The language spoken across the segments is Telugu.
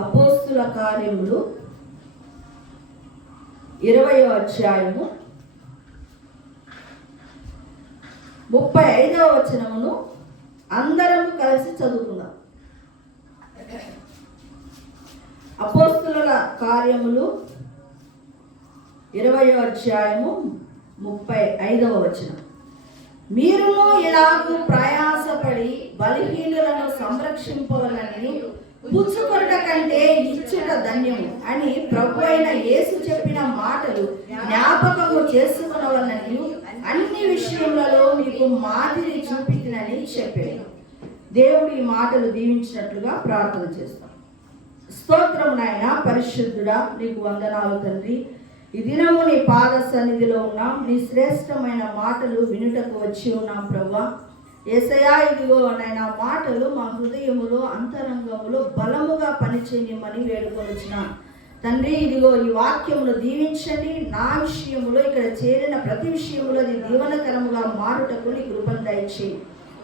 అపోస్తుల కార్యములు 20వ అధ్యాయము 35వ వచనమును అందరము కలిసి చదువుకుందాం. అపోస్తుల కార్యములు 20వ అధ్యాయము 35వ వచనం. మీరును ఇలాగూ ప్రయాసపడి బలహీనులను సంరక్షింపవలనని పుచ్చుకొనుట కంటే ఇచ్చుట ధన్యము అని ప్రభు అయిన యేసు చెప్పిన మాటలు జ్ఞాపకము చేసుకునవలనని అన్ని విషయములలో మీకు మాదిరి చూపితినని చెప్పాడు. దేవుడు ఈ మాటలు దీవించినట్లుగా ప్రార్థన చేస్తాం. స్తోత్రం నాయన, పరిశుద్ధుడా, నీకు వందనాలు తండ్రి. ఈ దినము నీ పాద సన్నిధిలో ఉన్నాం. నీ శ్రేష్టమైన మాటలు వినుటకు వచ్చి ఉన్నాం ప్రభువా. యేసయ్యా, ఇదిగో నాయన మాటలు మా హృదయములో అంతరంగములో బలముగా పనిచేయమని వేడుకొనిచ్చిన తండ్రి. ఇదిగో ఈ వాక్యమును దీవించండి. నా విషయములో, ఇక్కడ చేరిన ప్రతి విషయములో అది దీవనకరముగా మారుటకు నీ కృపను దయచేయి.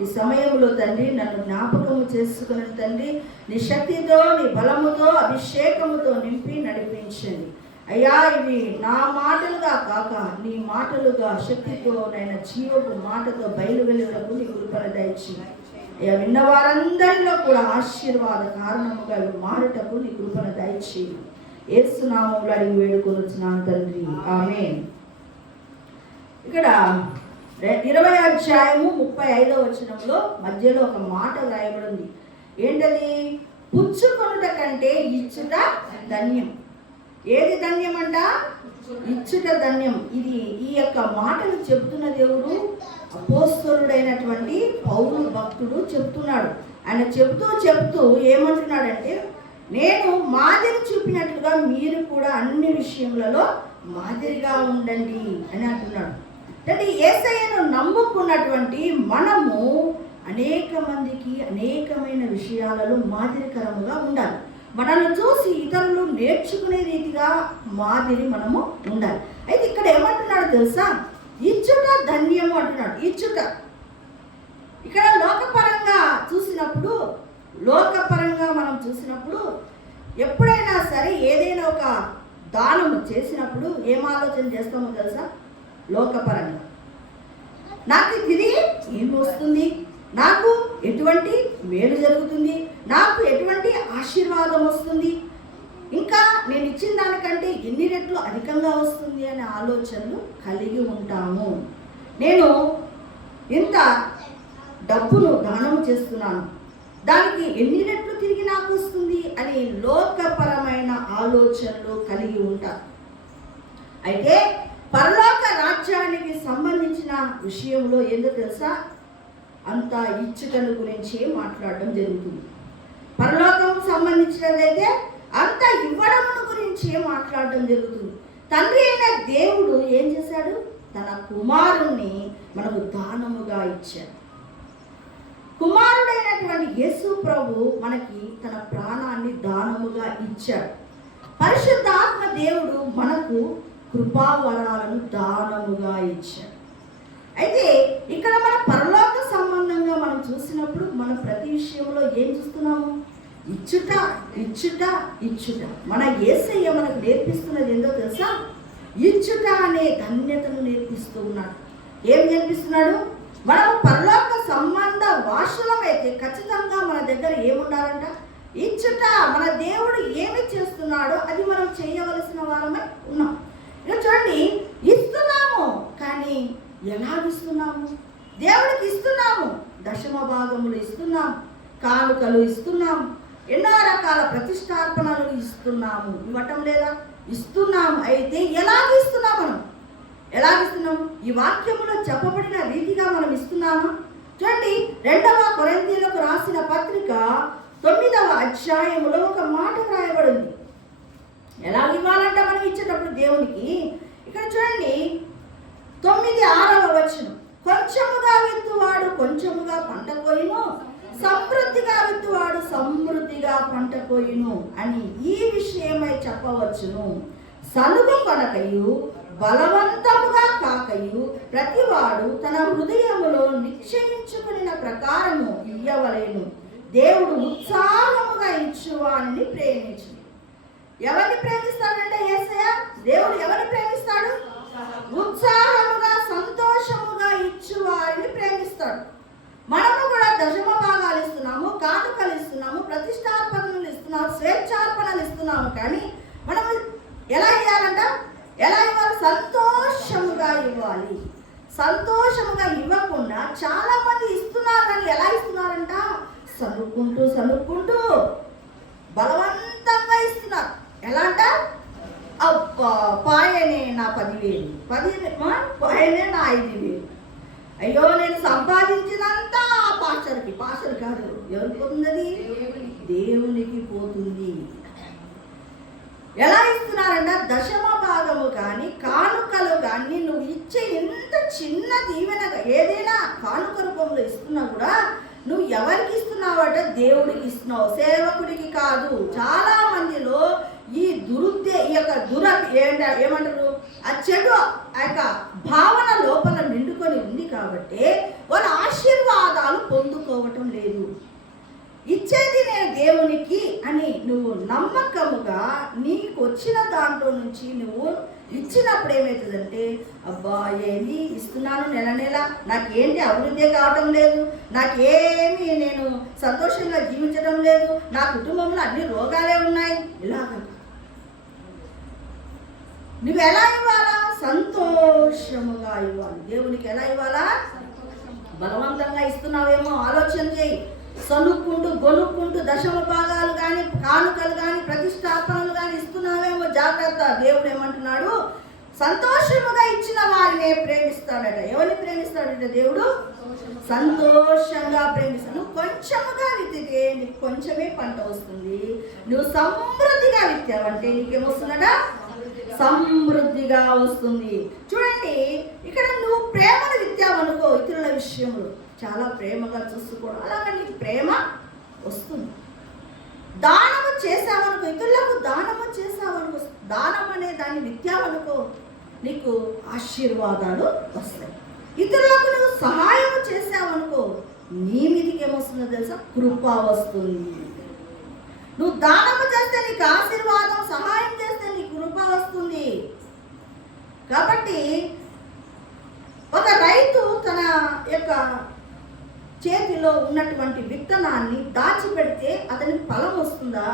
ఈ సమయంలో తండ్రి నన్ను జ్ఞాపకము చేసుకుని తండ్రి నీ శక్తితో, నీ బలముతో, అభిషేకముతో నింపి నడిపించండి అయ్యా. ఇవి నా మాటలుగా కాక నీ మాటలుగా శక్తితో నైనా జీవపు మాటతో బయలువెళ్ళటకు నీ కృపను దయచేయి అయ్యా. విన్నవారందరిలో కూడా ఆశీర్వాద కారణముగా ఇవి మారుటకు నీ కృపను దయచేయి. యేసు నామములో అడిగి వేడుకొనుచున్నాను తండ్రి, ఆమేన్. ఇక్కడ 20వ అధ్యాయము 35వ వచనంలో మధ్యలో ఒక మాట వ్రాయబడింది. ఏంటది? పుచ్చుకొనుట కంటే ఇచ్చుట ధన్యం. ఏది ధన్యం అంట? ఇచ్చుట ధన్యం. ఇది ఈ యొక్క మాటలు చెబుతున్న దేవుడు అపోస్తలుడైనటువంటి పౌలు భక్తుడు చెప్తున్నాడు. ఆయన చెబుతూ ఏమంటున్నాడంటే, నేను మాదిరి చూపినట్లుగా మీరు కూడా అన్ని విషయములలో మాదిరిగా ఉండండి అని అంటున్నాడు. అంటే యేసయ్యను నమ్ముకున్నటువంటి మనము అనేక మందికి అనేకమైన విషయాలలో మాదిరికరముగా ఉండాలి. మనల్ని చూసి ఇతరులు నేర్చుకునే రీతిగా మాదిరి మనము ఉండాలి. అయితే ఇక్కడ ఏమంటున్నాడు తెలుసా? ఇచ్చుట ధన్యము అంటున్నాడు. ఇచ్చుట ఇక్కడ లోకపరంగా మనం చూసినప్పుడు ఎప్పుడైనా సరే ఏదైనా ఒక దానము చేసినప్పుడు ఏం ఆలోచన చేస్తామో తెలుసా? లోకపరంగా నాకు తిరిగి ఏం వస్తుంది, నాకు ఎటువంటి మేలు జరుగుతుంది, నాకు ఎటువంటి ఆశీర్వాదం వస్తుంది, ఇంకా నేను ఇచ్చిన దానికంటే ఎన్ని రెట్లు అధికంగా వస్తుంది అనే ఆలోచనలు కలిగి ఉంటాము. నేను ఇంత డబ్బును దానం చేస్తున్నాను, దానికి ఎన్ని రెట్లు తిరిగి నాకు వస్తుంది అని లోకపరమైన ఆలోచనలు కలిగి ఉంటారు. అయితే పరలోక రాజ్యానికి సంబంధించిన విషయంలో ఏందో తెలుసా? అంత ఇచ్చుటను గురించి మాట్లాడడం జరుగుతుంది. పరలోకం సంబంధించినదైతే అంత ఇవ్వడమును గురించి మాట్లాడడం జరుగుతుంది. తండ్రి అయిన దేవుడు ఏం చేశాడు? తన కుమారుణ్ణి మనకు దానముగా ఇచ్చాడు. కుమారుడైనటువంటి యేసు ప్రభు మనకి తన ప్రాణాన్ని దానముగా ఇచ్చాడు. పరిశుద్ధాత్మ దేవుడు మనకు కృపావరాలను దానముగా ఇచ్చాడు. అయితే ఇక్కడ మన పరలోక సంబంధంగా మనం చూసినప్పుడు మన ప్రతి విషయంలో ఏం చూస్తున్నాము? ఇచ్చుట ఇచ్చుట ఇచ్చుట. మన యేసయ్య మనకు నేర్పిస్తున్నది ఏందో తెలుసా? ఇచ్చుట అనే ధన్యతను నేర్పిస్తూ ఉన్నాడు. ఏం నేర్పిస్తున్నాడు? మనం పరలోక సంబంధ వాసులమైతే ఖచ్చితంగా మన దగ్గర ఏముండాలంట? ఇచ్చుట. మన దేవుడు ఏమి చేస్తున్నాడో అది మనం చేయవలసిన వారమై ఉన్నాం. ఇక చూడండి, ఇస్తున్నాము కానీ ఎలాగిస్తున్నాము? దేవుడికి ఇస్తున్నాము, దశమ భాగములు ఇస్తున్నాము, కానుకలు ఇస్తున్నాము, ఎన్నో రకాల ప్రతిష్టార్పణలు ఇస్తున్నాము. ఇవ్వటం లేదా? ఇస్తున్నాము. అయితే ఎలాగిస్తున్నాము? మనం ఎలాగిస్తున్నాము? ఈ వాక్యములో చెప్పబడిన రీతిగా మనం ఇస్తున్నామా? చూడండి, 2వ కొరింథీయులకు రాసిన పత్రిక 9వ అధ్యాయములో ఒక మాట వ్రాయబడింది. ఎలా ఇవ్వాలంట మనం ఇచ్చేటప్పుడు దేవునికి? ఇక్కడ చూడండి 9:6వ వచనం. కొంచెముగా విత్తువాడు కొంచెముగా పంట కోయును, సమృద్ధిగా విత్తువాడు సమృద్ధిగా పంట కోయును అని ఈ విషయమై చెప్పవచ్చును. సనుగు కొనకయు బలవంతముగా కాకయు ప్రతివాడు తన హృదయములో నిశ్చయించుకున్న ప్రకారము ఇయ్యవలెను. దేవుడు ఉత్సాహముగా ఇచ్చువాని ప్రేమించు. ఎవరిని ప్రేమిస్తాడంటే యేసయ్య? దేవుడు ఎవరిని ప్రేమిస్తాడు? ఉత్సాహముగా సంతోషముగా ఇచ్చువారిని ప్రేమిస్తాడు. మనము కూడా దశమ భాగాలు ఇస్తున్నాము, కానుకలు ఇస్తున్నాము, ప్రతిష్టార్పణలు ఇస్తున్నాము, స్వేచ్ఛార్పణలు ఇస్తున్నాము. కానీ మనము ఎలా ఇవ్వాలంట? ఎలా ఇవ్వాలి? సంతోషముగా ఇవ్వాలి. సంతోషముగా ఇవ్వకుండా చాలా మంది ఇస్తున్నారు, కానీ ఎలా ఇస్తున్నారంట? సనుక్కుంటూ బలవంతంగా ఇస్తున్నారు. ఎలా అంట? అబ్బా, పాయనే నా 10,000, పాయనే నా 5,000. అయ్యో, నేను సంపాదించినంతా పాస్టర్ కాదు, ఎవరికి పోతుంది? అది దేవునికి పోతుంది. ఎలా ఇస్తున్నారంట? దశమ భాగము కానీ కానుకలు కానీ నువ్వు ఇచ్చే ఎంత చిన్న దీవెనగా ఏదైనా కానుక రూపంలో ఇస్తున్నా కూడా నువ్వు ఎవరికి ఇస్తున్నావట? దేవుడికి ఇస్తున్నావు, సేవకుడికి కాదు. చాలా మందిలో ఈ ఏమంటారు, ఆ చెడు ఆ యొక్క భావన లోపల నిండుకొని ఉంది కాబట్టి వాళ్ళ ఆశీర్వాదాలు పొందుకోవటం లేదు. ఇచ్చేది నేను దేవునికి అని నువ్వు నమ్మకముగా నీకు వచ్చిన దాంట్లో నుంచి నువ్వు ఇచ్చినప్పుడు ఏమవుతుందంటే, అబ్బా ఏమి ఇస్తున్నాను నెల నెల, నాకేంటి అభివృద్ధి కావటం లేదు, నాకేమి నేను సంతోషంగా జీవించడం లేదు, నా కుటుంబంలో అన్ని రోగాలే ఉన్నాయి. ఇలాగ నువ్వు ఎలా ఇవ్వాలా? సంతోషముగా ఇవ్వాలి. దేవునికి ఎలా ఇవ్వాలా? బలవంతంగా ఇస్తున్నావేమో ఆలోచన చేయి. సనుక్కుంటూ గొనుక్కుంటూ దశమ భాగాలు కానీ కానుకలు కానీ ప్రతిష్టాపనలు కానీ ఇస్తున్నావేమో జాగ్రత్త. దేవుడు ఏమంటున్నాడు? సంతోషముగా ఇచ్చిన వారినే ప్రేమిస్తాడట. ఎవరిని ప్రేమిస్తాడట దేవుడు? సంతోషంగా ప్రేమిస్తాడు. నువ్వు కొంచెముగా విత్తితే నీకు కొంచెమే పంట వస్తుంది. నువ్వు సమృద్ధిగా విత్తావంటే నీకేమొస్తుందట? సమృద్ధిగా వస్తుంది. చూడండి, ఇక్కడ నువ్వు ప్రేమను విత్తావనుకో, ఇతరుల విషయంలో చాలా ప్రేమగా చూసుకోవడం, అలాగే నీకు ప్రేమ వస్తుంది. దానము చేసావనుకో, ఇతరులకు దానము చేసావనుకో, దానం అనే దాన్ని విత్తావనుకో, నీకు ఆశీర్వాదాలు వస్తాయి. ఇతరులకు నువ్వు సహాయం చేసావనుకో, నీ మీదకి ఏమొస్తుందో తెలుసా? కృప వస్తుంది. నువ్వు దానము చేస్తే నీకు ఆశీర్వాదం, సహాయం చేస్తే నీకు కృప వస్తుంది. కాబట్టి ఒక రైతు తన యొక్క చేతిలో ఉన్నటువంటి విత్తనాన్ని దాచిపెడితే అతనికి ఫలం వస్తుందా?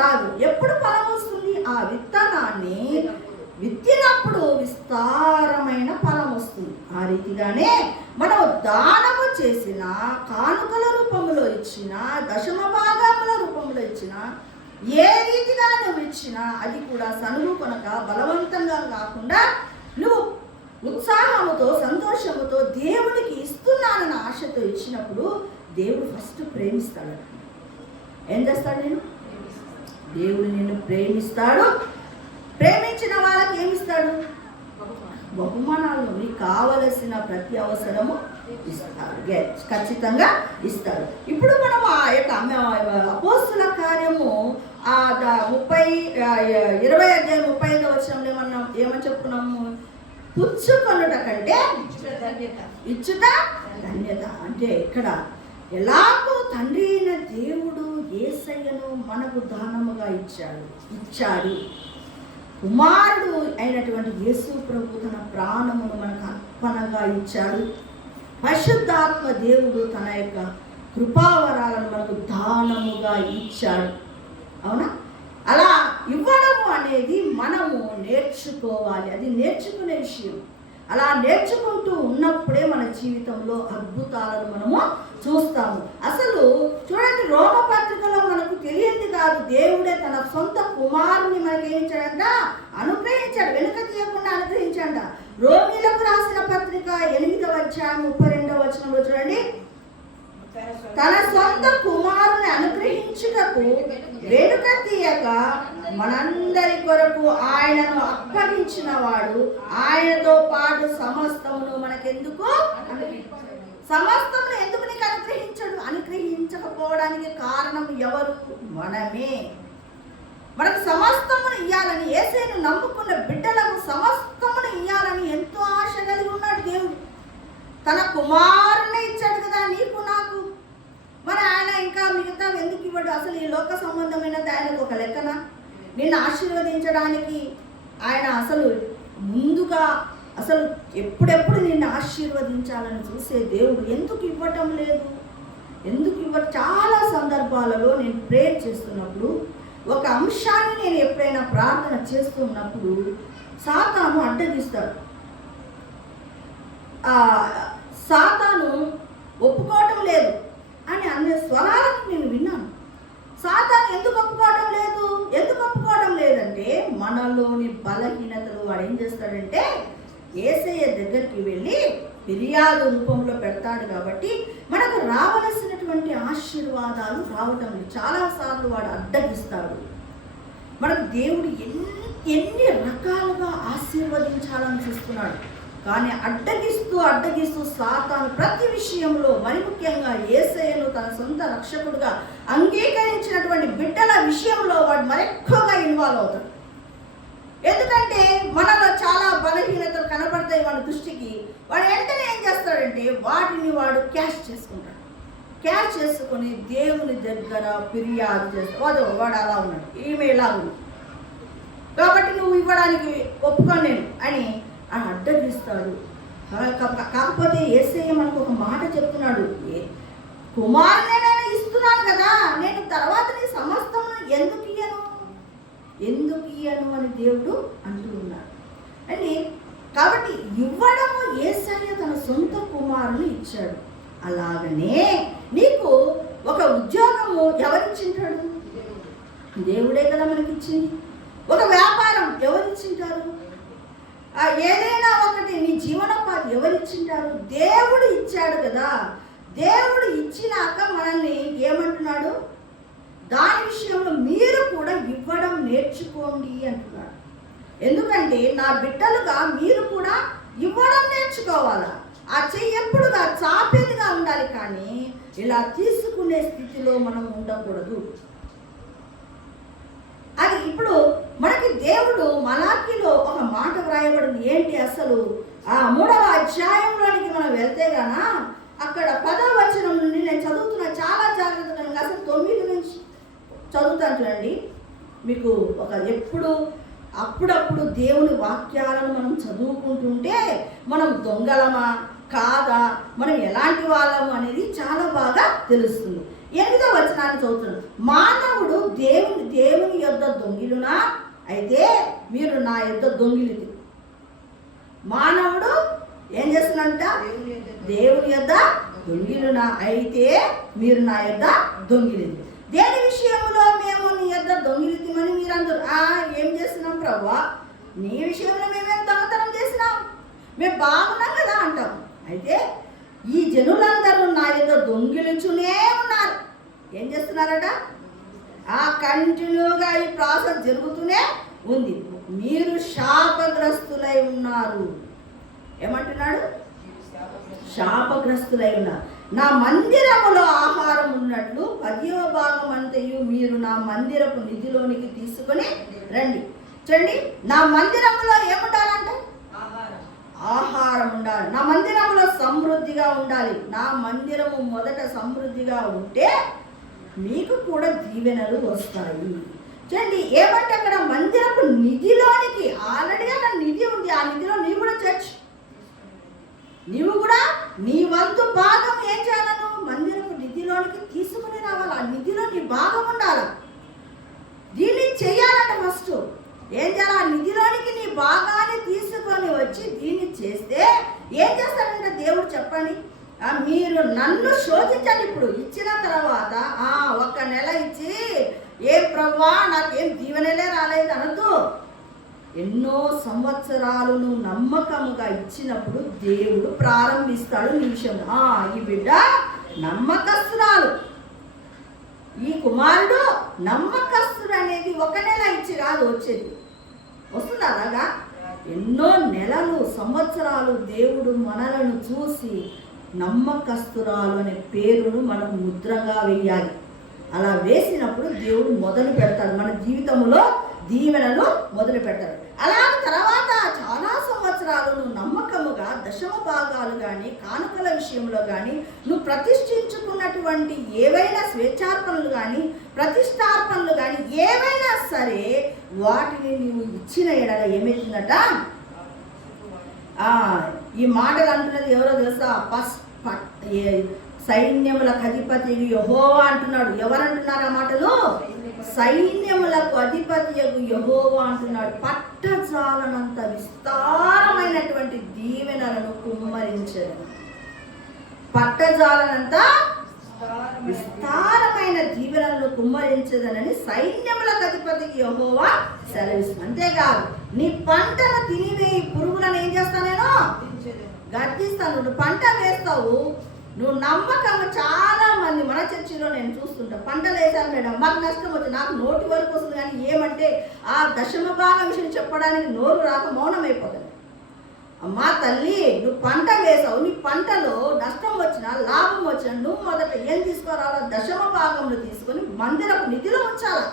రాదు. ఎప్పుడు ఫలం వస్తుంది? ఆ విత్తనాన్ని విత్తినప్పుడు విస్తారమైన ఫలం వస్తుంది. ఆ రీతిగానే మనం దానము చేసిన, కానుకల రూపంలో ఇచ్చిన, దశమ భాగముల రూపంలో ఇచ్చిన, ఏ రీతిగా నువ్వు ఇచ్చినా అది కూడా సనుగు కొనక బలవంతంగా కాకుండా నువ్వు ఉత్సాహముతో సంతోషముతో దేవునికి ఇస్తున్నానన్న ఆశతో ఇచ్చినప్పుడు దేవుడు ఫస్ట్ ప్రేమిస్తాడు. ఏం చేస్తాడు? దేవుడు నిన్ను ప్రేమిస్తాడు. ప్రేమించిన వాళ్ళకి ఏమిస్తాడు? బహుమానాలు. నీకు కావలసిన ప్రతి అవసరము ఇస్తాడు, ఖచ్చితంగా ఇస్తాడు. ఇప్పుడు మనం ఆ యొక్క అపోస్తుల కార్యము 20 వచనంలో ఏమని చెప్పుకున్నాము? పుచ్చుకొనుట కంటే ఇచ్చుట ధన్యత. అంటే ఇక్కడ ఎలాగో తండ్రి అయిన దేవుడు యేసయ్యను మనకు దానముగా ఇచ్చాడు. కుమారుడు అయినటువంటి యేసు ప్రభు తన ప్రాణమును మనకు అర్పణగా ఇచ్చాడు. పరిశుద్ధాత్మ దేవుడు తన యొక్క కృపావరాలను మనకు దానముగా ఇచ్చాడు. అవునా? అలా ఇవ్వడము అనేది మనము నేర్చుకోవాలి. అది నేర్చుకునే విషయం. అలా నేర్చుకుంటూ ఉన్నప్పుడే మన జీవితంలో అద్భుతాలను మనము చూస్తాము. అసలు చూడండి, రోమపత్రికలో మనకు తెలియంది కాదు, దేవుడే తన సొంత కుమారుని మనకి ఏం ఇచ్చాడంట? అనుగ్రహించాడు. వెనుక తీయకుండా అనుగ్రహించాడ. రోమీలకు రాసిన పత్రిక 8వ అధ్యాయం 32వ వచనంలో చూడండి, తన సొంత కుమారుని అనుగ్రహించుటకు వెనుక తీయక మనందరి కొరకు ఆయనను అప్పగించిన వాడు ఆయనతో పాటు సమస్తమును మనకెందుకు సమస్తమును ఎందుకు నీకు అనుగ్రహించడు? అనుగ్రహించకపోవడానికి కారణం ఎవరు? మనమే. మనకు సమస్తమును ఇయ్యాలని, యేసును నమ్ముకున్న బిడ్డలకు సమస్తమును ఇయ్యాలని ఎంతో ఆశ కలిగి ఉన్నాడు దేవుడు. తన కుమారుని ఇచ్చాడు కదా నీకు నాకు. మరి ఆయన ఇంకా మిగతా ఎందుకు ఇవ్వడు? అసలు ఈ లోక సంబంధమైనది ఆయనకు ఒక లెక్కన? నిన్ను ఆశీర్వదించడానికి ఆయన అసలు ముందుగా అసలు ఎప్పుడెప్పుడు నిన్ను ఆశీర్వదించాలని చూసే దేవుడు ఎందుకు ఇవ్వటం లేదు? ఎందుకు ఇవ్వటం? చాలా సందర్భాలలో నేను ప్రేయర్ చేస్తున్నప్పుడు ఒక అంశాన్ని నేను ఎప్పుడైనా ప్రార్థన చేస్తున్నప్పుడు సాతాను అడ్డగిస్తాడు. సాతాను ఒప్పుకోవటం లేదు అని అనే స్వరాలను నేను విన్నాను. సాతాను ఎందుకు ఒప్పుకోవడం లేదు? ఎందుకు ఒప్పుకోవడం లేదంటే మనలోని బలహీనతలు వాడు ఏం చేస్తాడంటే యేసయ్య దగ్గరికి వెళ్ళి ఫిర్యాదు రూపంలో పెడతాడు. కాబట్టి మనకు రావలసినటువంటి ఆశీర్వాదాలు రావటం చాలాసార్లు వాడు అడ్డగిస్తాడు. మనకు దేవుడు ఎన్ని రకాలుగా ఆశీర్వదించాలని చూస్తున్నాడు. కానీ అడ్డగిస్తూ సాతాను ప్రతి విషయంలో, మరి ముఖ్యంగా యేసయ్యను తన సొంత రక్షకుడుగా అంగీకరించినటువంటి బిడ్డల విషయంలో వాడు మరెక్కువగా ఇన్వాల్వ్ అవుతాడు. ఎందుకంటే మనలో చాలా బలహీనతలు కనబడతాయి మన దృష్టికి. వాడు వెంటనే ఏం చేస్తాడంటే వాటిని వాడు క్యాష్ చేసుకుంటాడు. క్యాష్ చేసుకుని దేవుని దగ్గర ఫిర్యాదు చేస్తాడు. వాడు అలా ఉన్నాడు, ఈమె ఇలా ఉంది కాబట్టి నువ్వు ఇవ్వడానికి ఒప్పుకోలేను అని అడ్డగిస్తాడు. కాకపోతే యేసయ్య మనకు ఒక మాట చెప్తున్నాడు, కుమారునే నేను ఇస్తున్నాను కదా, నేను తర్వాత నీ సమస్తం ఎందుకు ఇయ్యను అని దేవుడు అంటూ ఉన్నాడు. అని కాబట్టి ఇవ్వడము యేసయ్య తన సొంత కుమారుని ఇచ్చాడు. అలాగనే నీకు ఒక ఉద్యోగము ఎవరిచ్చింటాడు? దేవుడే కదా మనకి ఇచ్చింది. ఒక వ్యాపారం ఎవరిచ్చింటారు? ఏదైనా ఒకటి నీ జీవనోపాధి ఎవరిచ్చింటారు? దేవుడు ఇచ్చాడు కదా. దేవుడు ఇచ్చినాక మనల్ని ఏమంటున్నాడు? దాని విషయంలో మీరు కూడా ఇవ్వడం నేర్చుకోండి అంటున్నాడు. ఎందుకంటే నా బిడ్డలుగా మీరు కూడా ఇవ్వడం నేర్చుకోవాలా. ఆ చెయ్యి ఎప్పుడుగా చాపేదిగా ఉండాలి, కానీ ఇలా తీసుకునే స్థితిలో మనం ఉండకూడదు. అది ఇప్పుడు మనకి దేవుడు మలాకీలో ఒక మాట వ్రాయబడింది. ఏంటి అసలు? ఆ 3వ అధ్యాయంలోనికి మనం వెళ్తే గాన అక్కడ 10వ వచనం నుండి నేను చదువుతున్నా, చాలా జాగ్రత్తగా. అసలు 9 నుంచి చదువుతాను చూడండి. మీకు ఒక అప్పుడప్పుడు దేవుని వాక్యాలను మనం చదువుకుంటుంటే మనం దొంగలమా కాదా, మనం ఎలాంటి వాళ్ళము అనేది చాలా బాగా తెలుస్తుంది. 8వ వచనాన్ని చదువుతున్నాను. మానవుడు దేవుని యొద్ద దొంగిలునా? అయితే మీరు నా యొద్ద దొంగిలిది. మానవుడు ఏం చేస్తున్నంట? దేవుని యొద్ద దొంగిలునా? అయితే మీరు నా యొద్ద దొంగిలిది. దేని విషయంలో మేము నీ యొద్ద దొంగిలితమని మీరందరూ ఏం చేస్తున్నాం ప్రభువా? నీ విషయంలో మేమేం దొంగతనం చేసినాం? మేము బాగున్నాం కదా అంటాం. అయితే ఈ జనులందరూ నా యొద్ద దొంగిలుచునే ఉన్నారు. ఏం చేస్తున్నారట? కంటిన్యూగా ఈ ప్రాసెస్ జరుగుతూనే ఉంది. మీరు శాపగ్రస్తులై ఉన్నారు. ఏమంటున్నాడు? శాపగ్రస్తులై ఉన్నారు. నా మందిరములో ఆహారం ఉన్నట్లు 10వ భాగం అంతయు మీరు నా మందిరపు నిధిలోనికి తీసుకొని రండి. చూడండి, నా మందిరములో ఏముండాలంట? ఆహారం ఉండాలి. నా మందిరంలో సమృద్ధిగా ఉండాలి. నా మందిరము మొదట సమృద్ధిగా ఉంటే మీకు కూడా దీవెనలు వస్తాయి. చూడండి, ఏమంటే అక్కడ మందిరపు నిధిలోనికి ఆల్రెడీ అక్కడ నిధి ఉంది. ఆ నిధిలో నీవు కూడా చర్చ్, నీవు కూడా నీ వంతు భాగం ఏం చేయాలను? మందిరపు నిధిలోనికి తీసుకుని రావాలి. ఆ నిధిలో నీ భాగం ఉండాలి. దీన్ని చెయ్యాలంట. ఫస్ట్ ఏం చేయాలి? ఆ నిధిలోనికి నీ భాగాన్ని తీసుకొని వచ్చి దీన్ని చేస్తే ఏం చేస్తాడంటే దేవుడు చెప్పండి, మీరు నన్ను శోధించండి. ఇప్పుడు ఇచ్చిన తర్వాత 1 నెల ఇచ్చి ఏ ప్రభువా నాకేం దీవెనలే రాలేదు అనద్దు. ఎన్నో సంవత్సరాలను నమ్మకముగా ఇచ్చినప్పుడు దేవుడు ప్రారంభిస్తాడు నీ విషయంలో. ఈ బిడ్డ నమ్మకస్తురాలు, ఈ కుమారుడు నమ్మకస్తుడు అనేది 1 నెల ఇచ్చి కాదు వచ్చేది. వస్తుంది అలాగా ఎన్నో నెలలు, సంవత్సరాలు దేవుడు మనలను చూసి నమ్మకస్తురాలు అనే పేరును మనం ముద్రగా వేయాలి. అలా వేసినప్పుడు దేవుడు మొదలు పెడతాడు మన జీవితంలో, దీవెనలు మొదలు పెడతాడు. అలా తర్వాత చాలా సంవత్సరాలు సంవత్సరాలు నువ్వు నమ్మకముగా దశమ భాగాలు కానీ కానుకల విషయంలో కానీ నువ్వు ప్రతిష్ఠించుకున్నటువంటి ఏవైనా స్వేచ్ఛార్పణలు కానీ ప్రతిష్టార్పణలు కానీ ఏవైనా సరే వాటిని నువ్వు ఇచ్చిన ఎడల ఏమవుతుందట? ఈ మాటలు అంటున్నది ఎవరో తెలుసా? సైన్యములకు అధిపతి యెహోవా అంటున్నాడు. ఎవరంటున్నారు ఆ మాటలు? సైన్యములకు అధిపతి యెహోవా అంటున్నాడు. పట్టజాలనంత విస్తారమైనటువంటి దీవెనలను కుమ్మరించదు. పట్టజాలనంత విస్తారమైన దీవెనలను కుమ్మరించదనని సైన్యములకు అధిపతి యెహోవా సెలవిస్తుంది. అంతేకాదు, నీ పంటను తినివేయి పురుగులను ఏం చేస్తాను? నేను గర్దిస్తాను. నువ్వు పంట వేస్తావు, నువ్వు నమ్మకంగా. చాలా మంది మన చర్చిలో నేను చూస్తుంటా, పంటలు వేశాను మేడం, మాకు నష్టం వచ్చింది, నాకు నోటి వరకు వస్తుంది, కానీ ఏమంటే ఆ దశమ భాగం విషయం చెప్పడానికి నోరు రాక మౌనం అయిపోతుంది. అమ్మా తల్లి, నువ్వు పంట వేసావు, నీ పంటలో నష్టం వచ్చినా లాభం వచ్చినా నువ్వు మొదట ఏం తీసుకురావాలో? దశమ భాగంలో తీసుకొని మందిరపు నిధిలో ఉంచాలి.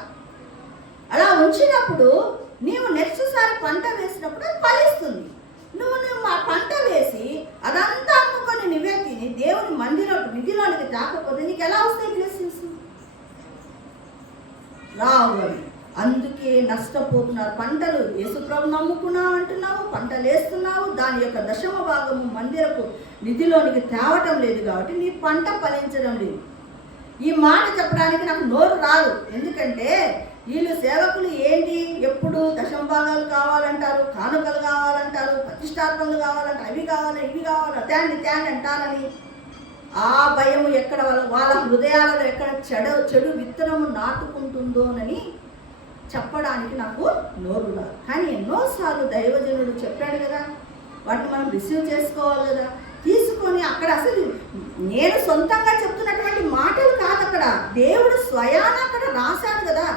అలా ఉంచినప్పుడు నీవు నెక్స్ట్ సారి పంట వేసినప్పుడు అది ఫలిస్తుంది. నువ్వు ఆ పంట వేసి అదంతా అమ్ముకొని నువ్వే తిని దేవుని మందిరం నిధిలోనికి రాకపోతే నీకు ఎలా వస్తాయి బ్లెస్సింగ్స్? రావు. అందుకే నష్టపోతున్నారు. పంటలు యేసుప్రభు నమ్ముకున్నావు అంటున్నావు, పంటలు వేస్తున్నావు, దాని యొక్క దశమ భాగము మందిరపు నిధిలోనికి తేవటం లేదు కాబట్టి నీ పంట ఫలించడం లేదు. ఈ మాట చెప్పడానికి నాకు నోరు రాదు. ఎందుకంటే వీళ్ళు సేవకులు ఏంటి, ఎప్పుడు దశమ భాగాలు కావాలంటారు, కానుకలు కావాలంటారు, ప్రతిష్టాత్మలు కావాలంటారు, అవి కావాలి ఇవి కావాలి, త్యాండి అంటారని ఆ భయం ఎక్కడ వాళ్ళ హృదయాలలో ఎక్కడ చెడు విత్తనము నాటుకుంటుందోనని చెప్పడానికి నాకు నోరు రాదు. కానీ ఎన్నోసార్లు దైవజనుడు చెప్పాడు కదా, వాటిని మనం రిసీవ్ చేసుకోవాలి కదా, తీసుకొని అక్కడ అసలు నేను సొంతంగా చెప్తున్నటువంటి మాటలు కాదు, అక్కడ దేవుడు స్వయాన అక్కడ రాశాడు కదా,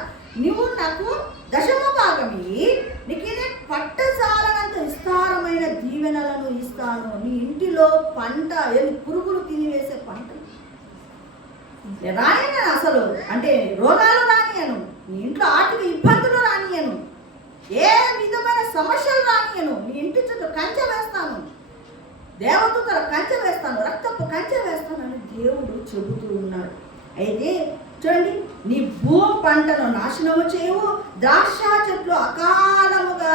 నువ్వు నాకు దశమ భాగమి, నీకు పట్టజాలనంత విస్తారమైన దీవెనలను ఇస్తాను. నీ ఇంటిలో పంట పురుగులు తినివేసే పంట రానియను, అసలు అంటే రోగాలు రానియను, నీ ఇంట్లో ఆర్థిక ఇబ్బందులు రానియను, ఏ విధమైన సమస్యలు రానియను, నీ ఇంటి చుట్టూ కంచె వేస్తాను, దేవదూతల కంచె వేస్తాను, రక్తపు కంచె వేస్తానని దేవుడు చెబుతూ ఉన్నాడు. అయితే చూడండి, నీ భూమి పంటను నాశనము చేయవు, ద్రాక్ష చెట్లు అకాలముగా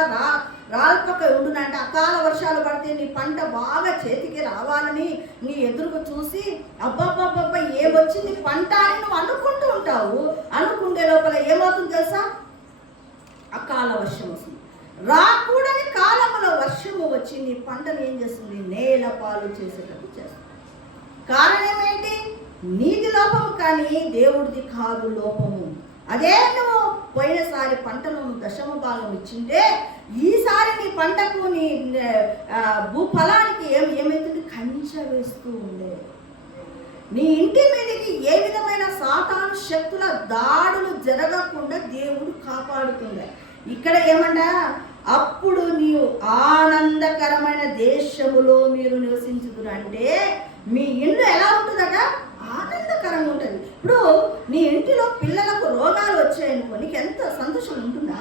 రాల్పక ఉండునంటే అకాల వర్షాలు పడితే నీ పంట బాగా చేతికి రావాలని నీ ఎదురుకు చూసి అబ్బాబ్బాబ్బా ఏమొచ్చింది పంట అని నువ్వు అనుకుంటూ ఉంటావు. అనుకుంటే లోపల ఏమవుతుంది తెలుసా? అకాల వర్షం వస్తుంది. రాకూడని కాలంలో వర్షము వచ్చి నీ పంటను ఏం చేస్తుంది? నేల పాలు చేసేటట్టు చేస్తుంది. కారణం ఏంటి? నీది లోపము, కానీ దేవుడిది కాదు లోపము. అదే నువ్వు పోయినసారి పంటలో దశమ భాగం ఇచ్చింటే ఈసారి నీ పంటకు నీ భూఫలానికి ఏమవుతుంది? కంచె వేస్తూ ఉండే. నీ ఇంటి మీదకి ఏ విధమైన సాతాను శక్తుల దాడులు జరగకుండా దేవుడు కాపాడుతుండే. ఇక్కడ ఏమంటా? అప్పుడు నీవు ఆనందకరమైన దేశములో మీరు నివసించుదురు. అంటే మీ ఇల్లు ఎలా ఉంటుందట? ఆనందకరంగా ఉంటుంది. ఇప్పుడు నీ ఇంటిలో పిల్లలకు రోగాలు వచ్చాయనుకో, నీకు ఎంత సంతోషం ఉంటుందా?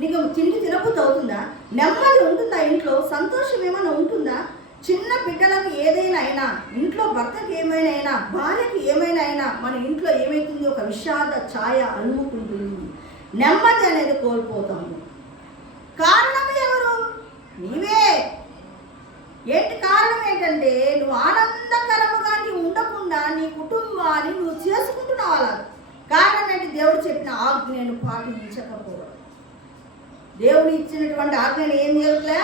నీకు తిండి తినబుద్ధి అవుతుందా? నెమ్మది ఉంటుందా? ఇంట్లో సంతోషం ఏమైనా ఉంటుందా? చిన్న బిడ్డలకు ఏదైనా అయినా, ఇంట్లో భర్తకి ఏమైనా అయినా, భార్యకి ఏమైనా అయినా, మన ఇంట్లో ఏమైతుంది? ఒక విషాద ఛాయ అలుముకుంటుంది, నెమ్మది అనేది కోల్పోతాము. కారణం ఎవరు? నీవే. ఏంటి కారణం? ఏంటంటే నువ్వు ఆనందకరముగా నీ ఉండకుండా నీ కుటుంబాన్ని నువ్వు చేసుకుంటున్నావు. అలా కారణం ఏంటి? దేవుడు చెప్పిన ఆజ్ఞను పాటించకపోవడం. దేవుడు ఇచ్చినటువంటి ఆజ్ఞను ఏం చేయట్లే,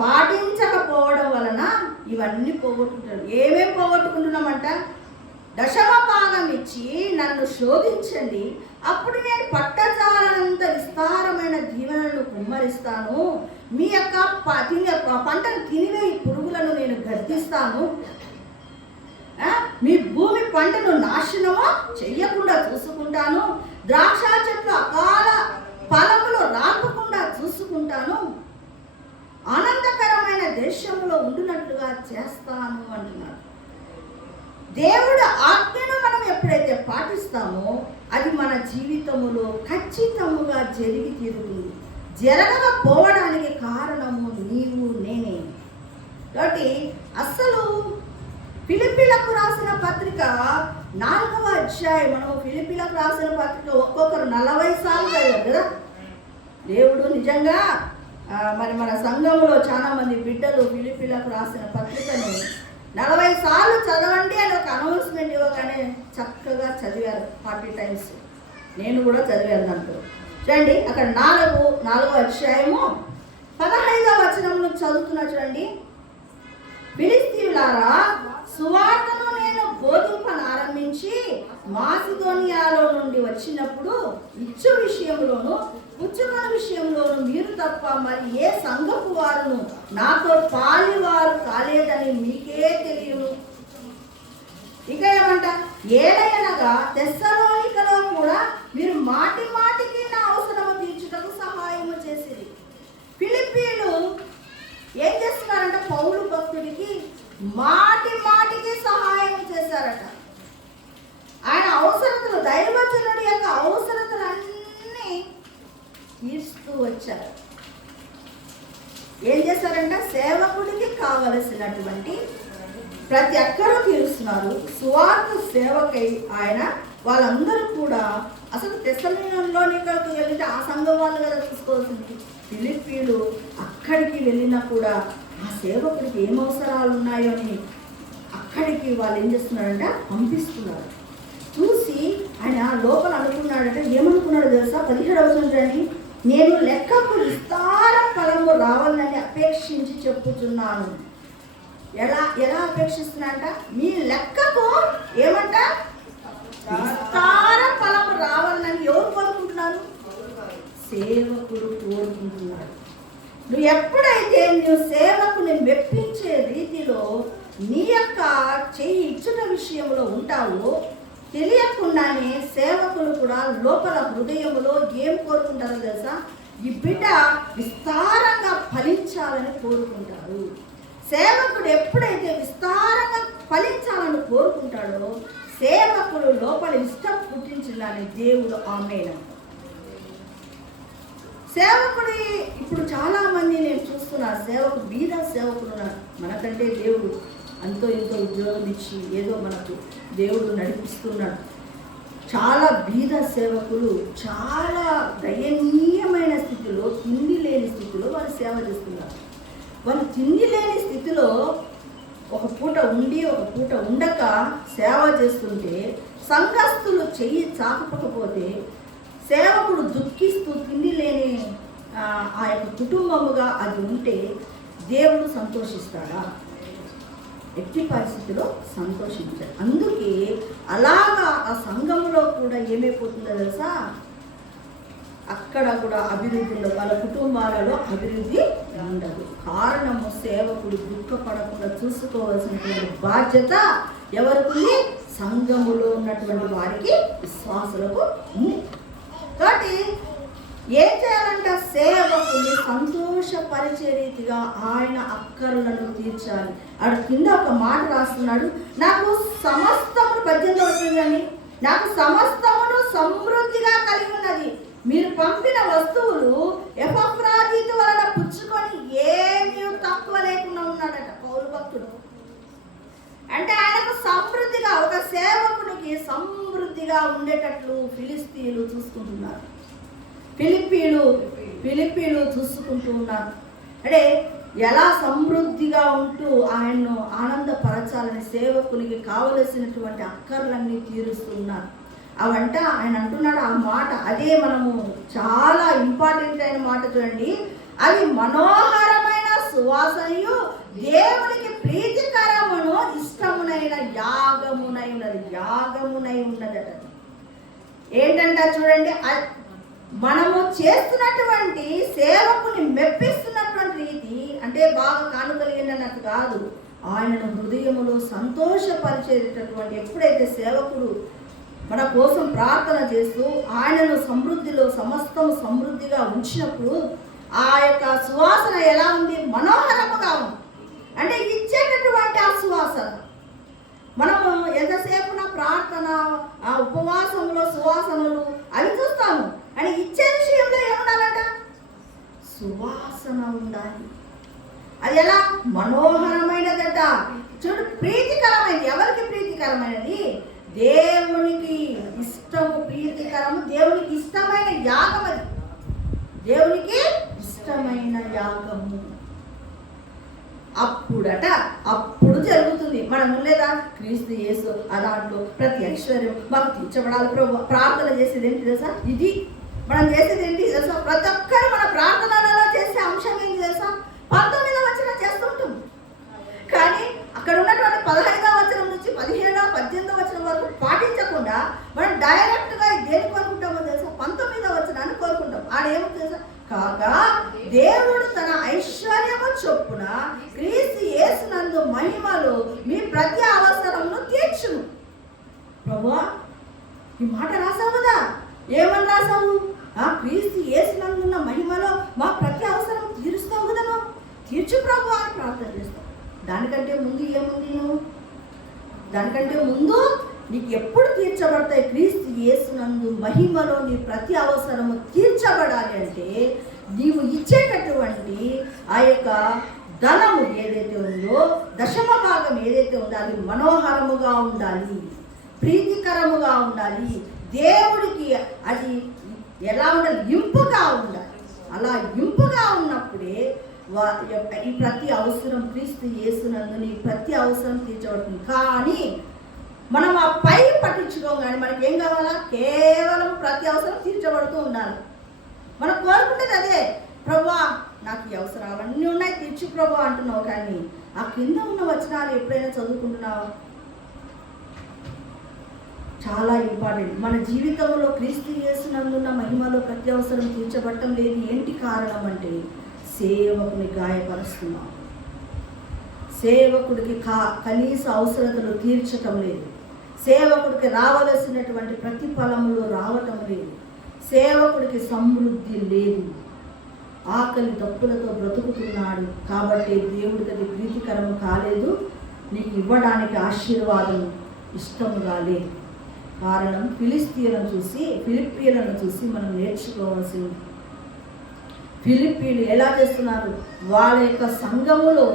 పాటించకపోవడం వలన ఇవన్నీ పోగొట్టుకుంటాడు. ఏమేమి పోగొట్టుకుంటున్నామంట? దశమ భాగం ఇచ్చి నన్ను శోధించండి, అప్పుడు నేను పట్టజాలనంత విస్తారమైన దీవెనలను కుమ్మరిస్తాను, మీ యొక్క పంటను తినివే పురుగులను నేను గద్దిస్తాను, మీ భూమి పంటను నాశనము చెయ్యకుండా చూసుకుంటాను, ద్రాక్ష చెట్లు అకాల ఫలములు రాకుండా చూసుకుంటాను, ఆనందకరమైన దేశంలో ఉండునట్లుగా చేస్తాను అంటున్నాడు. దేవుడు ఆజ్ఞను మనం ఎప్పుడైతే పాటిస్తామో అది మన జీవితములో ఖచ్చితముగా జరిగి తీరుతుంది. జరగకపోవడానికి కారణము నీవు నేనే. కాబట్టి అసలు ఫిలిప్పీలకు రాసిన పత్రిక 4వ అధ్యాయం, మనము ఫిలిప్పీలకు రాసిన పత్రిక ఒక్కొక్కరు 40 సార్లు చదివారు కదా. దేవుడు నిజంగా మరి మన సంఘంలో చాలా మంది బిడ్డలు ఫిలిప్పీలకు రాసిన పత్రికను 40 సార్లు చదవండి అని ఒక అనౌన్స్మెంట్ ఇవ్వగానే చక్కగా చదివారు 40 టైమ్స్. నేను కూడా చదివాను దాంట్లో. చూడండి అక్కడ 4వ అధ్యాయము 15వ వచనం నుంచి చదువుతున్నా చూడండి. ఫిలిష్తీయులారా, సువార్తను నేను బోధింపనారంభించి మాసిదోనియాలో నుండి వచ్చినప్పుడు ఇచ్చు విషయంలోను పుచ్చుకొన విషయంలోను మీరు తప్ప మరి ఏ సంఘపు వారును నాతో పాలివారు కాలేదని మీకే తెలియను. ఇక ఏమంట, ఏలయనగా తెస్సలోనికలో కూడా మీరు మాటి మాటికి నా అవసరము తీర్చుటకు సహాయము చేసిరి. ఫిలిప్పీలు ఏం చేస్తున్నారంట, పౌలు భక్తుడికి మాటి మాటికి సహాయం చేశారట. ఆయన అవసరతలు, దైవజనుడి యొక్క అవసరతలన్నీ తీర్చుతూ వచ్చారు. ఏం చేశారంట, సేవకుడికి కావలసినటువంటి ప్రతి ఒక్కరూ తీరుస్తున్నారు. సువార్త సేవకై ఆయన వాళ్ళందరూ కూడా అసలు తెస్సలోనికకు వెళ్తే ఆ సంఘం వాళ్ళు కదా తీసుకోవాల్సింది. ఫిలిప్పీలు అక్కడికి వెళ్ళినా కూడా ఆ సేవకుడికి ఏం అవసరాలు ఉన్నాయో అని అక్కడికి వాళ్ళు ఏం చేస్తున్నారంటే పంపిస్తున్నారు. చూసి ఆయన లోపల అనుకున్నాడంటే, ఏమనుకున్నాడు తెలుసా, 17వ వచనం, నేను లెక్కకు విస్తార ఫలము రావాలని అపేక్షించి చెప్పుచున్నాను. ఎలా అపేక్షిస్తున్నాడంట, మీ లెక్కకు ఏమంట విస్తార ఫలము రావాలని ఎవరు కోరుకుంటున్నారు, సేవకుడు కోరుకుంటున్నాడు. నువ్వు ఎప్పుడైతే నువ్వు సేవకుని మెప్పించే రీతిలో నీ యొక్క చెయ్యి ఇచ్చుట విషయంలో ఉంటావో, తెలియకుండానే సేవకులు కూడా లోపల హృదయంలో ఏం కోరుకుంటారో తెలుసా, ఈ బిడ్డ విస్తారంగా ఫలించాలని కోరుకుంటారు. సేవకుడు ఎప్పుడైతే విస్తారంగా ఫలించాలని కోరుకుంటాడో సేవకుడు లోపల ఇష్టం పుట్టించాలని దేవుడు ఆమేన్. సేవకుడి ఇప్పుడు చాలా మంది నేను చూస్తున్నా, సేవకుడు బీద సేవకులు ఉన్నారు. మనకంటే దేవుడు అంతో ఎంతో ఉద్యోగం ఇచ్చి ఏదో మనకు దేవుడు నడిపిస్తున్నాడు. చాలా బీద సేవకులు చాలా దయనీయమైన స్థితిలో, తిండి లేని స్థితిలో వాళ్ళు సేవ చేస్తున్నారు. వాళ్ళు తిండి లేని స్థితిలో ఒక పూట ఉండి ఒక పూట ఉండక సేవ చేస్తుంటే సంఘస్థులు చెయ్యి చాపకపోతే సేవకుడు దుఃఖిస్తూ తిండి లేని ఆ యొక్క కుటుంబముగా అది ఉంటే దేవుడు సంతోషిస్తాడా? ఎట్టి పరిస్థితిలో సంతోషించాడు. అందుకే అలాగా ఆ సంఘంలో కూడా ఏమైపోతుందో తెలుసా, అక్కడ కూడా అభివృద్ధి ఉండదు, వాళ్ళ కుటుంబాలలో అభివృద్ధి ఉండదు. కారణము సేవకుడు దుఃఖపడకుండా చూసుకోవాల్సినటువంటి బాధ్యత ఎవరికి, సంఘములో ఉన్నటువంటి వారికి, విశ్వాసులకు ఉంది. కాబట్టి ఏం చేయాలంట, సేవకుని సంతోషపరిచే రీతిగా ఆయన అక్కర్లను తీర్చాలి. ఆడు కింద ఒక మాట రాస్తున్నాడు, నాకు సమస్తమును 18వ వచనం, నాకు సమస్తమును సమృద్ధిగా కలిగి ఉన్నది. మీరు పంపిన వస్తువులు ఎపఫ్రాదీతు వలన పుచ్చుకొని ఏమీ తక్కువ లేకుండా ఉన్నాడట పౌలు భక్తుడు. అంటే ఆయనకు సమృద్ధిగా, ఒక సేవకునికి సమృద్ధిగా ఉండేటట్లు ఫిలిష్తీయులు చూసుకుంటున్నారు, ఫిలిప్పీలు చూసుకుంటూ ఉన్నారు. అంటే ఎలా సమృద్ధిగా ఉంటూ ఆయన్ను ఆనందపరచాలని సేవకునికి కావలసినటువంటి అక్కర్లన్నీ తీరుస్తున్నారు. అవంట ఆయన అంటున్నాడు ఆ మాట, అదే మనము చాలా ఇంపార్టెంట్ అయిన మాట చూడండి, అది మనోహరమైన సువాసనయు దేవునికి ప్రీతికరమును ఇష్టమునైన యాగమునై ఉన్నదట. ఏంటంట చూడండి, మనము చేస్తున్నటువంటి సేవకుని మెప్పిస్తున్నటువంటి రీతి అంటే బాగా కానుకలిగినట్టు కాదు, ఆయనను హృదయములో సంతోషపరిచేటటువంటి, ఎప్పుడైతే సేవకుడు మన కోసం ప్రార్థన చేస్తూ ఆయనను సమృద్ధిలో సమస్తం సమృద్ధిగా ఉంచినప్పుడు ఆ యొక్క సువాసన ఎలా ఉంది, మనోహరముగా ఉంది. అంటే ఇచ్చేటటువంటి ఆ సువాసన, మనము ఎంతసేపు నా ప్రార్థన, ఆ ఉపవాసంలో సువాసనలు అవి చూస్తాము, అని ఇచ్చే విషయంలో ఏముండాలంట, సువాసన ఉండాలి. అది ఎలా? మనోహరమైనదట. చూడు, ప్రీతికరమైనది. ఎవరికి ప్రీతికరమైనది? దేవునికి ఇష్టము, ప్రీతికరము, దేవునికి ఇష్టమైన యాగం. అది దేవునికి ఇష్టమైన యాగము. అప్పుడు జరుగుతుంది. మనం లేదా క్రీస్తు యేసు ఆ దాంట్లో ప్రతి ఐశ్వర్యం మాకు తీర్చబడాలి ప్రభు. ప్రార్థన చేసేది ఏంటి తెలుసా? ఇది మనం చేసేది ఏంటి తెలుసా? ప్రతి ఒక్కరు మన ప్రార్థనలలో చేసే అంశం ఏంటి తెలుసా? 19వ వచనం చేస్తుంటాం. కానీ అక్కడ ఉన్నటువంటి 15వ వచనం నుంచి 17వ 18వ వచనం వరకు పాటించకుండా మనం డైరెక్ట్గా దేని కోరుకుంటామో తెలుసా? 19వ వచనాన్ని కోరుకుంటాం. ఆడేమో తెలుసా? కాగా దేవుడు తన ఐశ్వర్యము చొప్పున క్రీస్తు యేసునందు మహిమలో మీ ప్రతి అవసరమును తీర్చును. ప్రభువా, ఈ మాట రాసావు కదా, ఏమని రాసావు? క్రీస్తు యేసునందున్న మహిమలో మా ప్రతి అవసరం తీరుస్తావు కదా, నువ్వు తీర్చు ప్రభు అని ప్రార్థన చేస్తావు. దానికంటే ముందు ఏముంది? నువ్వు దానికంటే ముందు నీకు ఎప్పుడు తీర్చబడతాయి? క్రీస్తు యేసునందు మహిమలో నీ ప్రతి అవసరము తీర్చబడాలి అంటే నీవు ఇచ్చేటటువంటి ఆ యొక్క ధనము ఏదైతే ఉందో, దశమ భాగం ఏదైతే ఉందో అది మనోహరముగా ఉండాలి, ప్రీతికరముగా ఉండాలి, దేవుడికి అది ఎలా ఉండాలి? ఇంపుగా ఉండాలి. అలా ఇంపుగా ఉన్నప్పుడే ఈ ప్రతి అవసరం క్రీస్తు యేసునందు నీ ప్రతి అవసరం తీర్చబడుతుంది. కానీ మనం ఆ పై పట్టించుకోం. కానీ మనకి ఏం కావాలా? కేవలం ప్రతి అవసరం తీర్చబడుతూ ఉండాలి. మనం కోరుకుంటేది అదే. ప్రభువా, నాకు ఈ అవసరాలన్నీ ఉన్నాయి, తీర్చు ప్రభు అంటున్నావు. కానీ ఆ కింద ఉన్న వచనాలు ఎప్పుడైనా చదువుకుంటున్నావా? చాలా ఇంపార్టెంట్. మన జీవితంలో క్రీస్తు యేసునందున్న మహిమలో ప్రతి అవసరం తీర్చబడటం లేదు. ఏంటి కారణం అంటే సేవకుని గాయపరుస్తున్నాం. సేవకుడికి కనీస అవసరతలు తీర్చటం లేదు. సేవకుడికి రావలసినటువంటి ప్రతిఫలములు రావటం లేదు. సేవకుడికి సమృద్ధి లేదు. ఆకలి దప్పులతో బ్రతుకుతున్నాడు. కాబట్టి దేవుడికి అది ప్రీతికరం కాలేదు. నీకు ఇవ్వడానికి ఆశీర్వాదం ఇష్టముగా లేదు. కారణం ఫిలిప్పీలను చూసి మనం నేర్చుకోవాల్సింది. ఫిలిప్పీలు ఎలా చేస్తున్నారు? వాళ్ళ యొక్క సంఘములో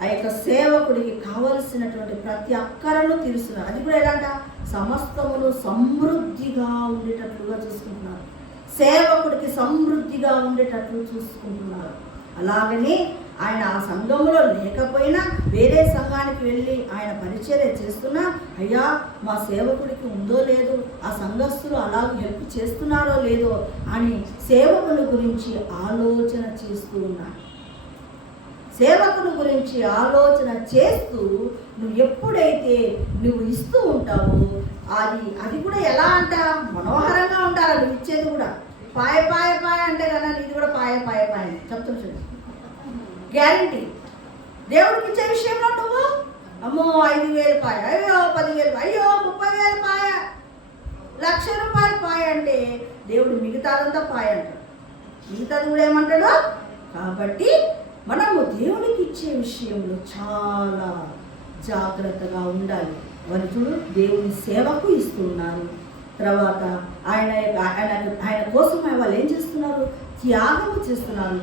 ఆ యొక్క సేవకుడికి కావలసినటువంటి ప్రతి అక్కరను తీరుస్తున్నారు. అది కూడా ఎలాంట? సమస్తమును సమృద్ధిగా ఉండేటట్లుగా చూసుకుంటున్నారు. సేవకుడికి సమృద్ధిగా ఉండేటట్లు చూసుకుంటున్నారు. అలాగనే ఆయన ఆ సంఘంలో లేకపోయినా వేరే సంఘానికి వెళ్ళి ఆయన పరిచర్య చేస్తున్నా, అయ్యా మా సేవకుడికి ఉందో లేదో, ఆ సంఘస్థులు అలా హెల్ప్ చేస్తున్నారో లేదో అని సేవకుని గురించి ఆలోచన చేస్తూ ఉన్నారు. సేవకుని గురించి ఆలోచన చేస్తూ నువ్వు ఎప్పుడైతే నువ్వు ఇస్తూ ఉంటావో అది కూడా ఎలా అంట? మనోహరంగా ఉంటారు. నువ్వు ఇచ్చేది కూడా పాయ పాయ పాయ అంటే కదా, ఇది కూడా పాయ పాయ పాయ చెప్తున్నా. గ్యారంటీ. దేవుడికి ఇచ్చే విషయంలో నువ్వు అమ్మో 5,000 పాయ, అయ్యో 10,000, అయ్యో 30,000 పాయ, 1,00,000 రూపాయలు పాయ అంటే దేవుడు మిగతాదంతా పాయ అంటాడు. మిగతాది కూడా ఏమంటాడు? కాబట్టి మనము దేవునికి ఇచ్చే విషయంలో చాలా జాగ్రత్తగా ఉండాలి. వరుడు దేవుని సేవకు ఇస్తున్నారు. తర్వాత ఆయన కోసం వాళ్ళు ఏం చేస్తున్నారు? త్యాగము చేస్తున్నారు.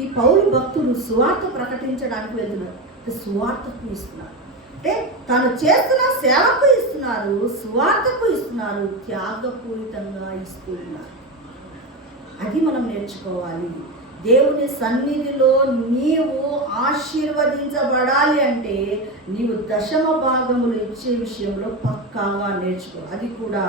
ఈ పౌలు భక్తులు సువార్త ప్రకటించడానికి వెళ్తున్నారు. సువార్తకు ఇస్తున్నారు. అంటే తాను చేస్తున్న సేవకు ఇస్తున్నారు, సువార్తకు ఇస్తున్నారు, త్యాగపూరితంగా ఇస్తున్నారు. అది మనం నేర్చుకోవాలి. దేవుని సన్నిధిలో నీవు ఆశీర్వదించబడాలి అంటే నీవు దశమ భాగములు ఇచ్చే విషయంలో పక్కాగా నేర్చుకో. అది కూడా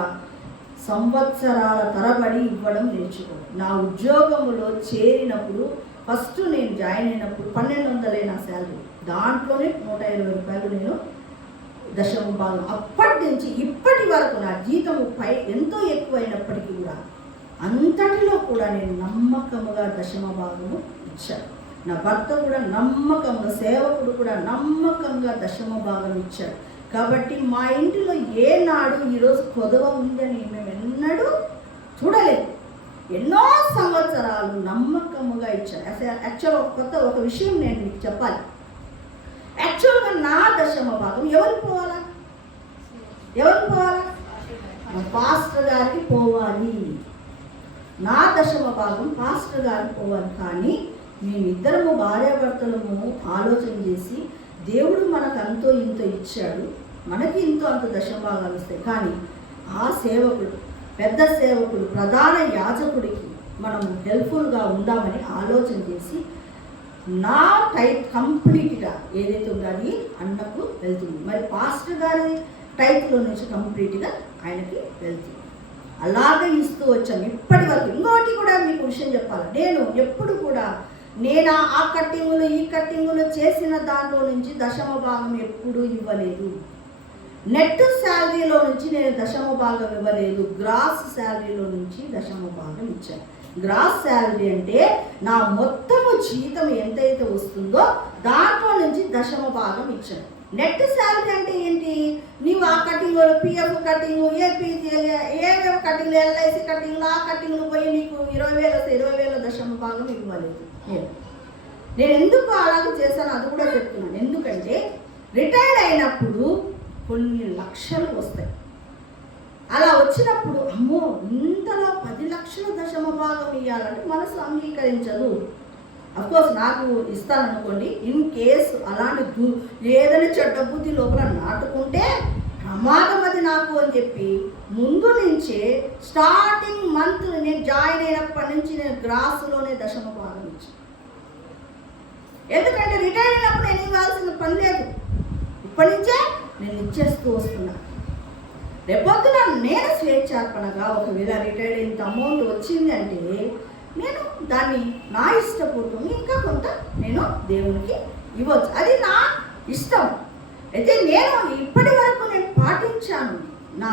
సంవత్సరాల తరబడి ఇవ్వడం నేర్చుకో. నా ఉద్యోగములో చేరినప్పుడు ఫస్ట్ నేను జాయిన్ అయినప్పుడు 1,200 నా శాలరీ. దాంట్లోనే 120 రూపాయలు నేను దశమ భాగం. అప్పటి నుంచి ఇప్పటి వరకు నా జీతము ఎంతో ఎక్కువైనప్పటికీ కూడా అంతటిలో కూడా నేను నమ్మకముగా దశమ భాగము ఇచ్చాను. నా భర్త కూడా నమ్మకంగా, సేవకుడు కూడా నమ్మకంగా దశమ భాగం ఇచ్చాడు. కాబట్టి మా ఇంటిలో ఏనాడు ఈరోజు కొదవ ఉందని మేము ఎన్నడూ చూడలేదు. ఎన్నో సంవత్సరాలు నమ్మకముగా ఇచ్చాను. యాక్చువల్గా ఒక విషయం నేను మీకు చెప్పాలి. యాక్చువల్గా నా దశమ భాగం ఎవరికి పోవాలా? మా పాస్టర్ గారికి పోవాలి. నా దశమ భాగం పాస్టర్ గారు పోవాలి. కానీ మేమిద్దరము భార్యాభర్తలము ఆలోచన చేసి దేవుడు మనకు అంతో ఇంతో ఇచ్చాడు, మనకి ఇంతో అంత దశమ భాగాలు వస్తాయి. కానీ ఆ సేవకుడు, పెద్ద సేవకుడు, ప్రధాన యాజకుడికి మనం హెల్ప్ఫుల్గా ఉందామని ఆలోచన చేసి నా టైప్ కంప్లీట్గా ఏదైతే ఉందో అది అన్నకు వెళ్తుంది. మరి పాస్టర్ గారి టైప్లో నుంచి కంప్లీట్గా ఆయనకి వెళ్తుంది. అలాగే ఇస్తూ వచ్చాను ఇప్పటి వరకు. ఇంకోటి కూడా మీకు విషయం చెప్పాలి, నేను ఎప్పుడు కూడా నేను ఆ కట్టింగులు ఈ కట్టింగులు చేసిన దాంట్లో నుంచి దశమ భాగం ఎప్పుడూ ఇవ్వలేదు. నెట్ శాలరీలో నుంచి నేను దశమ భాగం ఇవ్వలేదు, గ్రాస్ శాలరీలో నుంచి దశమ భాగం ఇచ్చాను. గ్రాస్ శాలరీ అంటే నా మొత్తము జీతం ఎంతైతే వస్తుందో దాంట్లో నుంచి దశమ భాగం ఇచ్చాను. నెట్ శాలరీ అంటే ఏంటి? నీవు ఆ కటింగ్, పిఎఫ్ కటింగ్, ఏవేవో కటింగ్లు, ఎల్ఐసి కటింగ్లు, ఆ కటింగ్లు పోయి నీకు 20,000 దశమ భాగం ఇవ్వలేదు. నేను ఎందుకు అలాగే చేశాను అది కూడా చెప్తున్నాను. ఎందుకంటే రిటైర్డ్ అయినప్పుడు కొన్ని లక్షలు వస్తాయి. అలా వచ్చినప్పుడు అమ్మో ఇంతలో 10 లక్షల దశమ భాగం ఇవ్వాలంటే మనసు అంగీకరించదు. అఫ్కోర్స్ నాకు ఇస్తాననుకోండి, ఇన్ కేసు అలాంటి ఏదైనా చెడ్డ బుద్ధి లోపల నాటుకుంటే ప్రమాదం అది నాకు అని చెప్పి ముందు నుంచే స్టార్టింగ్ మంత్ నేను జాయిన్ అయినప్పటి నుంచి నేను గ్రాస్లోనే దశమ భాగం ఇచ్చాను. ఎందుకంటే రిటైర్ అయినప్పుడు నేను ఇవ్వాల్సిన పని లేదు, ఇప్పటి నుంచే నేను ఇచ్చేస్తూ వస్తున్నాను. రేపొద్దున నేను స్వేచ్ఛార్పణగా ఒకవేళ రిటైర్డ్ ఇంత అమౌంట్ వచ్చింది అంటే నేను దాన్ని నా ఇష్టపూర్వకంగా ఇంకా కొంత నేను దేవునికి ఇవ్వచ్చు, అది నా ఇష్టం. అయితే నేను ఇప్పటి వరకు నేను పాటించాను, నా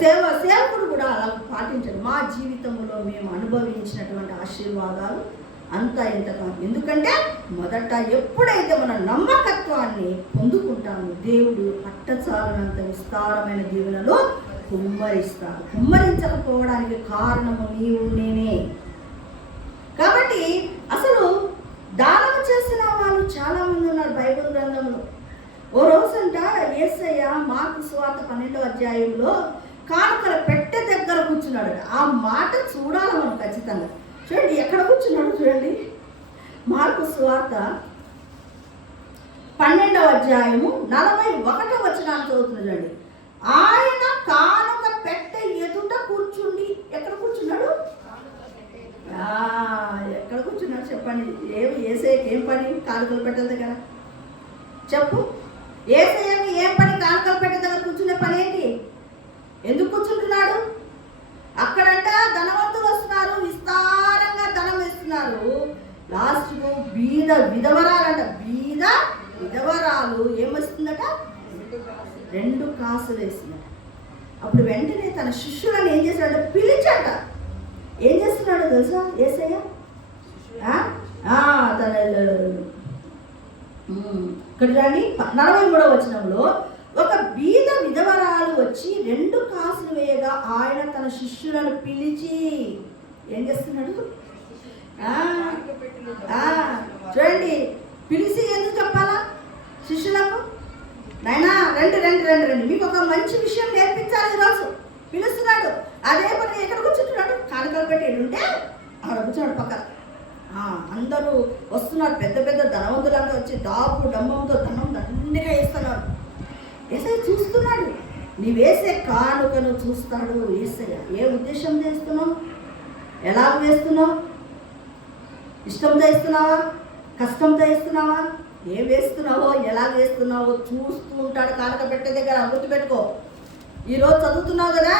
సేవకుడు కూడా అలా పాటించాడు. మా జీవితంలో మేము అనుభవించినటువంటి ఆశీర్వాదాలు అంతా ఇంత కాదు. ఎందుకంటే మొదట ఎప్పుడైతే మన నమ్మకత్వాన్ని పొందుకుంటామో దేవుడు పట్టచాలనంత విస్తారమైన దీవెనలో కుమ్మరిస్తాడు. కుమ్మరించకపోవడానికి కారణము నీవు నేనే. కాబట్టి అసలు దానం చేసిన వాళ్ళు చాలా మంది ఉన్నారు బైబిల్ గ్రంథంలో. ఓ రోజంట యేసయ్య మార్కు సువార్త 12వ అధ్యాయంలో కానుకల పెట్టె దగ్గర కూర్చున్నాడు. ఆ మాట చూడాలి మనం ఖచ్చితంగా. చూడండి ఎక్కడ కూర్చున్నాడు చూడండి. మార్కు సువార్త 12వ అధ్యాయము 41వ వచనాన్ని చదువుతున్నాడు చూడండి. ఆయన కానుక పెట్టె ఎదుట కూర్చుండి, ఎక్కడ కూర్చున్నాడు? ఎక్కడ కూర్చున్నాడు చెప్పండి. యేసయ్యకి ఏం పని కానుకలు పెట్టెల దగ్గర? చెప్పు, యేసయ్యకి ఏం పని కానుకలు పెట్టె దగ్గర కూర్చునే పని ఏంటి? ఎందుకు కూర్చుంటున్నాడు? అక్కడంట ధనవంతులు వస్తున్నారు, విస్తారంగా ధనం వేస్తున్నారు. లాస్ట్కు బీద విధవరాలంట, బీద విధవరాలు ఏమొస్తుందట? 2 కాసులు వేసిందట. అప్పుడు వెంటనే తన శిష్యులను ఏం చేశాడంటే పిలిచాట. ఏం చేస్తున్నాడో తెలుసా యేసయ్య? తన ఇక్కడ రండి 43వ వచనంలో ఒక బీద విధవరాలు వచ్చి 2 కాసులు వేయగా ఆయన తన శిష్యులను పిలిచి ఏం చేస్తున్నాడు? చూడండి, పిలిచి ఎందుకు చెప్పాలా శిష్యులకు? నాయనా రండి రండి రండి రండి, మీకు ఒక మంచి విషయం నేర్పించాలి ఈరోజు. పిలుస్తున్నాడు. అదే పని ఎక్కడ కూర్చుంటున్నాడు? కానుకలు పెట్టి ఉంటే అక్కడ కూర్చున్నాడు పక్కన. అందరూ వస్తున్నారు, పెద్ద పెద్ద ధనవంతులంతా వచ్చి దాపు డమ్మంతో ధనం దండిగా వేస్తున్నారు. యేసయ్య చూస్తున్నాడు, నీ వేసే కానుకను చూస్తాడు యేసయ్య. ఏ ఉద్దేశం చేస్తున్నావు? ఎలా వేస్తున్నావు? ఇష్టంతో వేస్తున్నావా? కష్టంతో వేస్తున్నావా? ఏం వేస్తున్నావో ఎలా వేస్తున్నావో చూస్తూ ఉంటాడు కానుక పెట్టే దగ్గర. గుర్తుపెట్టుకో, ఈరోజు చదువుతున్నావు కదా,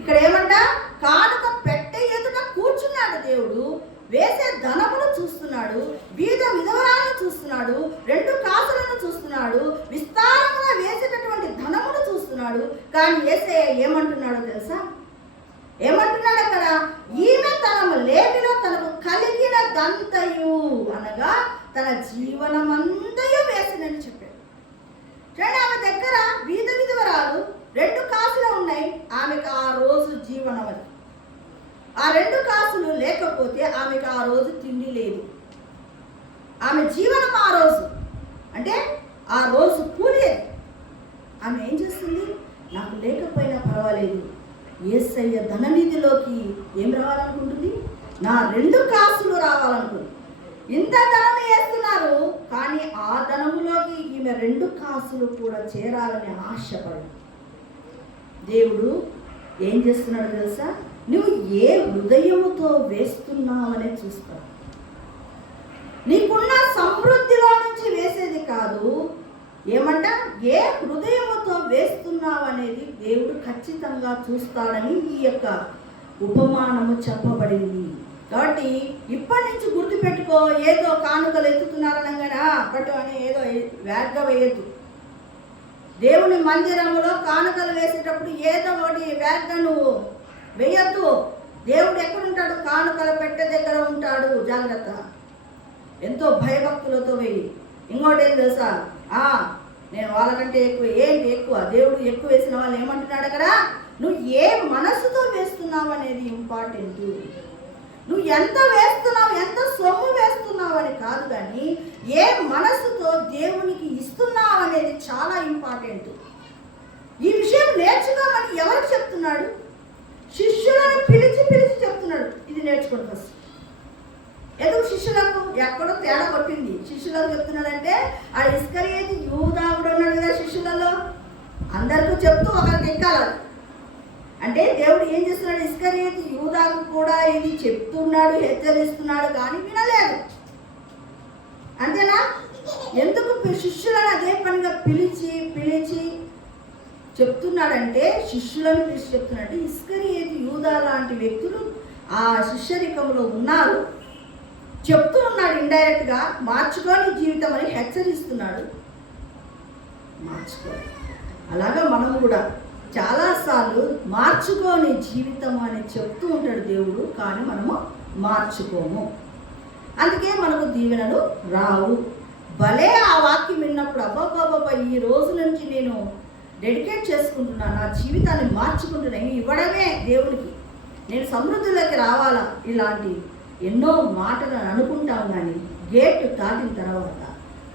ఇక్కడ ఏమంట? కానుక పెట్టే ఎదుట కూర్చున్నాడు దేవుడు, వేసే ధనమును చూస్తున్నాడు, బీద విధవరాలను చూస్తున్నాడు, 2 కాసులను చూస్తున్నాడు, విస్తారంగా వేసేటటువంటి ధనమును చూస్తున్నాడు. కానీ యేసయ్య ఏమంటున్నాడో తెలుసా? ఏమంటున్నాడు అక్కడ? ఈమె తన లేమిలో తనకు కలిగిన దంతయు అనగా తన జీవనమంతయు వేసినని చెప్పాడు. చూడండి, ఆమె దగ్గర బీద విధవరాలు 2 కాసులు ఉన్నాయి. ఆమెకు ఆ రోజు జీవనం అది. ఆ 2 కాసులు లేకపోతే ఆమెకు ఆ రోజు తిండి లేదు. ఆమె జీవనం ఆ రోజు అంటే ఆ రోజు కూలే. ఆమె ఏం చేస్తుంది? నాకు లేకపోయినా పర్వాలేదు, యేసయ్య ధననిధిలోకి ఏం రావాలనుకుంటుంది? నా 2 కాసులు రావాలనుకుంటుంది. ఇంత ధనం వేస్తున్నారు, కానీ ఆ ధనములోకి ఈమె 2 కాసులు కూడా చేరాలని ఆశపడి దేవుడు ఏం చేస్తున్నాడు తెలుసా? నువ్వు ఏ హృదయముతో వేస్తున్నావనే చూస్తావు. నీకున్న సమృద్ధిలో నుంచి వేసేది కాదు, ఏమంట ఏ హృదయముతో వేస్తున్నావు అనేది దేవుడు ఖచ్చితంగా చూస్తాడని ఈ యొక్క ఉపమానము చెప్పబడింది. కాబట్టి ఇప్పటి నుంచి గుర్తుపెట్టుకో, ఏదో కానుకలు ఎత్తుతున్నారనగానే పట్టు అని ఏదో వేగ్గా వేయద్దు. దేవుని మందిరంలో కానుకలు వేసేటప్పుడు ఏదో ఒకటి వేగ్గా నువ్వు వేయద్దు. దేవుడు ఎక్కడుంటాడు? కానుకల పెట్టె దగ్గర ఉంటాడు. జాగ్రత్త, ఎంతో భయభక్తులతో వేయి. ఇంకోటి ఏం తెలుసా? నేను వాళ్ళకంటే ఎక్కువ. ఏంటి ఎక్కువ? దేవుడు ఎక్కువ వేసిన వాళ్ళు ఏమంటున్నాడు అక్కడ? నువ్వు ఏ మనసుతో వేస్తున్నావు అనేది ఇంపార్టెంట్. నువ్వు ఎంత వేస్తున్నావు, ఎంత సొమ్ము వేస్తున్నావు అని కాదు, కానీ ఏ మనసుతో దేవునికి ఇస్తున్నావు అనేది చాలా ఇంపార్టెంట్. ఈ విషయం నేర్చుకోమని ఎవరికి చెప్తున్నాడు? శిష్యులను పిలిచి పిలిచి చెప్తున్నాడు, ఇది నేర్చుకోండి ఫస్ట్. ఎందుకు శిష్యులకు? ఎక్కడో తేడా కొట్టింది. శిష్యులకు చెప్తున్నాడంటే ఆ ఇస్కరియోతు యూదా కూడా ఉన్నాడు కదా శిష్యులలో, అందరికీ చెప్తూ ఒకరికి ఎక్కాలి. అంటే దేవుడు ఏం చేస్తున్నాడు? ఇస్కరియోతు యూదాకు కూడా ఇది చెప్తున్నాడు, హెచ్చరిస్తున్నాడు, కానీ వినలేదు. అంతేనా? ఎందుకు శిష్యులను అదే పనిగా పిలిచి పిలిచి చెప్తున్నాడంటే, శిష్యులను పిలిచి చెప్తున్నాడంటే ఇస్కరియోతు యూదా లాంటి వ్యక్తులు ఆ శిష్యరికంలో ఉన్నారు, చెప్తూ ఉన్నాడు. ఇండైరెక్ట్గా మార్చుకోని జీవితం అని హెచ్చరిస్తున్నాడు. మార్చుకోవాలి. అలాగా మనం కూడా చాలాసార్లు మార్చుకోని జీవితం అని చెప్తూ ఉంటాడు దేవుడు, కానీ మనము మార్చుకోము. అందుకే మనకు దీవెనలు రావు. భలే ఆ వాక్యం విన్నప్పుడు అబ్బాబ్బాబ్బా, ఈ రోజు నుంచి నేను డెడికేట్ చేసుకుంటున్నాను, నా జీవితాన్ని మార్చుకుంటున్నాను, ఇవ్వడమే దేవునికి, నేను సమృద్ధిలోకి రావాలా, ఇలాంటి ఎన్నో మాటలు అనుకుంటాం. కానీ గేటు దాటిన తర్వాత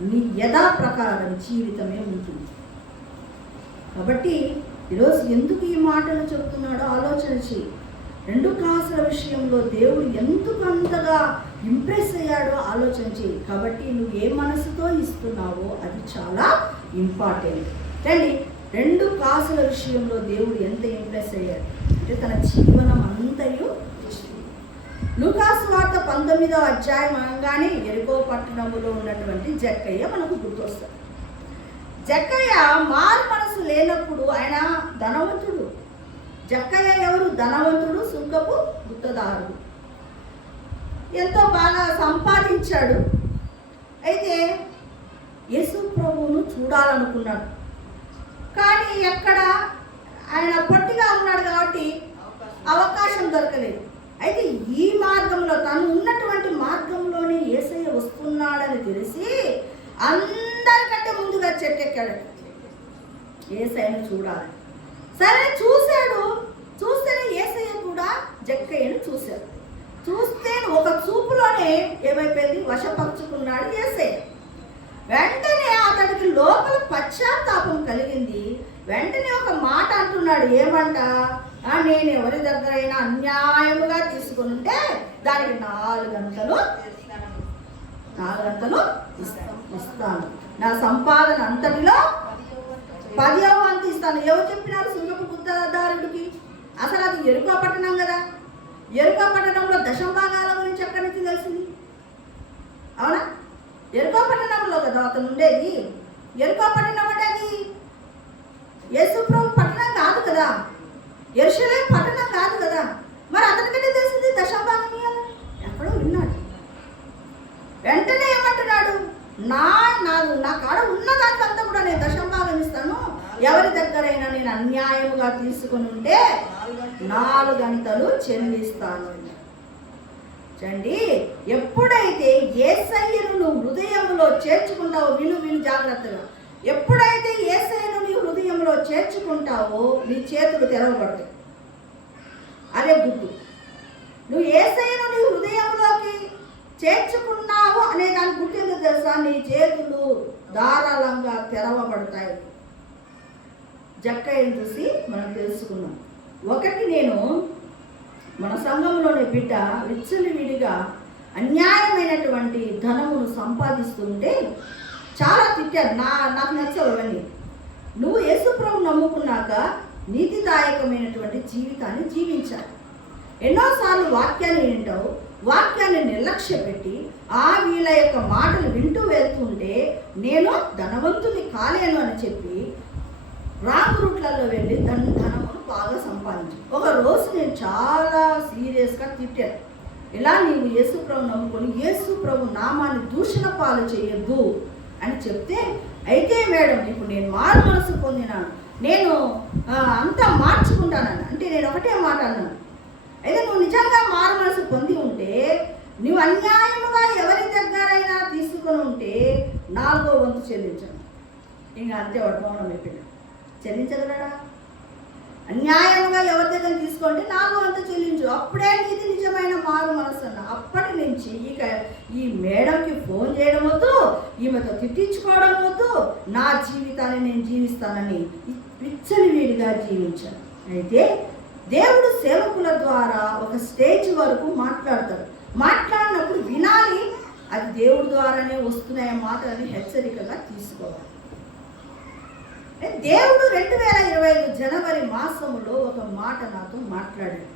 నీ యథాప్రకారం జీవితమే ఉంటుంది. కాబట్టి ఈరోజు ఎందుకు ఈ మాటలు చెప్తున్నాడో ఆలోచన చేయి. 2 కాసుల విషయంలో దేవుడు ఎందుకు అంతగా ఇంప్రెస్ అయ్యాడో ఆలోచన చేయి. కాబట్టి నువ్వు ఏ మనసుతో ఇస్తున్నావో అది చాలా ఇంపార్టెంట్. రండి, 2 కాసుల విషయంలో దేవుడు ఎంత ఇంప్రెస్ అయ్యాడు అంటే తన జీవనం అంతయు. లూకాసు వార్త 19వ అధ్యాయం అనగానే యెరికో పట్టణంలో ఉన్నటువంటి జక్కయ్య మనకు గుర్తొస్తాడు. జక్కయ్య మారు మనసు లేనప్పుడు ఆయన ధనవంతుడు. జక్కయ్య ఎవరు? ధనవంతుడు, సుంకపు గుత్తదారుడు, ఎంతో బాగా సంపాదించాడు. అయితే యేసు ప్రభువును చూడాలనుకున్నాడు, కానీ ఎక్కడ? ఆయన పొట్టిగా ఉన్నాడు కాబట్టి అవకాశం దొరకలేదు. అయితే ఈ మార్గంలో, తను ఉన్నటువంటి మార్గంలోనే యేసయ్య వస్తున్నాడని తెలిసి అందరికంటే ముందుగా చెట్టెక్కాడు యేసయ్యను చూడాలి. సరే చూశాడు. చూస్తేనే యేసయ్య కూడా జక్కయ్యను చూశాడు. చూస్తే ఒక చూపులోనే ఏమైపోయింది? వశపరుచుకున్నాడు యేసయ్య. వెంటనే అతడికి లోపల పశ్చాత్తాపం కలిగింది. వెంటనే ఒక మాట అంటున్నాడు. ఏమంట? నేను ఎవరి దగ్గరైనా అన్యాయముగా తీసుకుని ఉంటే దానికి 4 గంటలు ఇస్తాను. నా సంపాదన అంతటిలో 10వ వంతు ఇస్తాను. ఎవరు చెప్పినారు? సుంకపు గుత్తదారుడికి. అసలు అది యెరికో పట్టణం కదా. యెరికో పట్టణంలో దశంభాగాల గురించి ఎక్కడి నుంచి తెలిసింది? అవునా? యెరికో పట్టణంలో కదా అతను ఉండేది. యెరికో పట్టణం అంటే అది యేసుప్రభు పట్టణం కాదు కదా, యెరూషలేం పట్టణం కాదు కదా. మరి అతనికంటే తెలిసింది దశంభాగం ఇవ్వాలని ఎక్కడో విన్నాడు. వెంటనే ఏమంటున్నాడు? నా కాడ ఉన్న దాంట్లో అంతా కూడా నేను దశంభాగం ఇస్తాను. ఎవరి దగ్గరైనా నేను అన్యాయముగా తీసుకుని ఉంటే 4 గంటలు చెల్లిస్తాను. చండి, ఎప్పుడైతే యేసయ్యను నువ్వు హృదయంలో చేర్చుకుంటావో, విను జాగ్రత్తగా, ఎప్పుడైతే యేసయ్యను నీ హృదయంలో చేర్చుకుంటావో నీ చేతులు తెరవబడతాయి. అదే గుర్తు. నువ్వు యేసయ్యను నీ హృదయంలోకి చేర్చుకున్నావు అనే దాని గుర్తు ఎందుకు తెలుసా? నీ చేతులు ధారాళంగా తెరవబడతాయి. జక్కయ్యను చూసి మనం తెలుసుకున్నాం. ఒకటి, నేను మన సంఘంలోని బిడ్డ విచ్చలవిడిగా అన్యాయమైనటువంటి ధనమును సంపాదిస్తుంటే చాలా తిట్టారు. నాకు నచ్చవు అవన్నీ. నువ్వు యేసుప్రభు నమ్ముకున్నాక నీతిదాయకమైనటువంటి జీవితాన్ని జీవించాలి. ఎన్నోసార్లు వాక్యాన్ని వింటావు, వాక్యాన్ని నిర్లక్ష్య పెట్టి వీళ్ళ యొక్క మాటలు వింటూ వెళ్తుంటే నేను ధనవంతుని కాలేను అని చెప్పి రాంగ్ రూట్లలో వెళ్ళి ధనమును బాగా సంపాదించు. ఒక రోజు నేను చాలా సీరియస్గా తిట్టాను. ఇలా నీవు యేసుప్రభు నమ్ముకొని యేసుప్రభు నామాన్ని దూషణ పాలు చేయొద్దు అని చెప్తే, అయితే మేడం ఇప్పుడు నేను మారు మనసు పొందినాను, నేను అంతా మార్చుకుంటానని. అంటే నేను ఒకటే మాట అన్నాను, అయితే నువ్వు నిజంగా మారు మనసు పొంది ఉంటే నువ్వు అన్యాయముగా ఎవరి దగ్గరైనా తీసుకొని ఉంటే 4వ వంతు చెల్లించాను. ఇంకా అంతే పడుకోవడం అయిపోయినా చెల్లించగలడా? అన్యాయంగా ఎవరి దగ్గర తీసుకుంటే 4వ వంతు చెల్లించు, అప్పుడే నీది నిజమైన మారు మనసు అన్న. అప్పటి నుంచి ఇక ఈ మేడంకి ఫోన్ చేయడం వద్దు, ఈమెతో తిట్టించుకోవడం వద్దు, నా జీవితాన్ని నేను జీవిస్తానని విచ్చలవిడిగా జీవించాను. అయితే దేవుడు సేవకుల ద్వారా ఒక స్టేజ్ వరకు మాట్లాడతాడు. మాట్లాడినప్పుడు వినాలి, అది దేవుడి ద్వారానే వస్తున్నాయి మాటలని హెచ్చరికగా తీసుకోవాలి. దేవుడు 2025 జనవరి మాసములో ఒక మాట నాతో మాట్లాడాడు.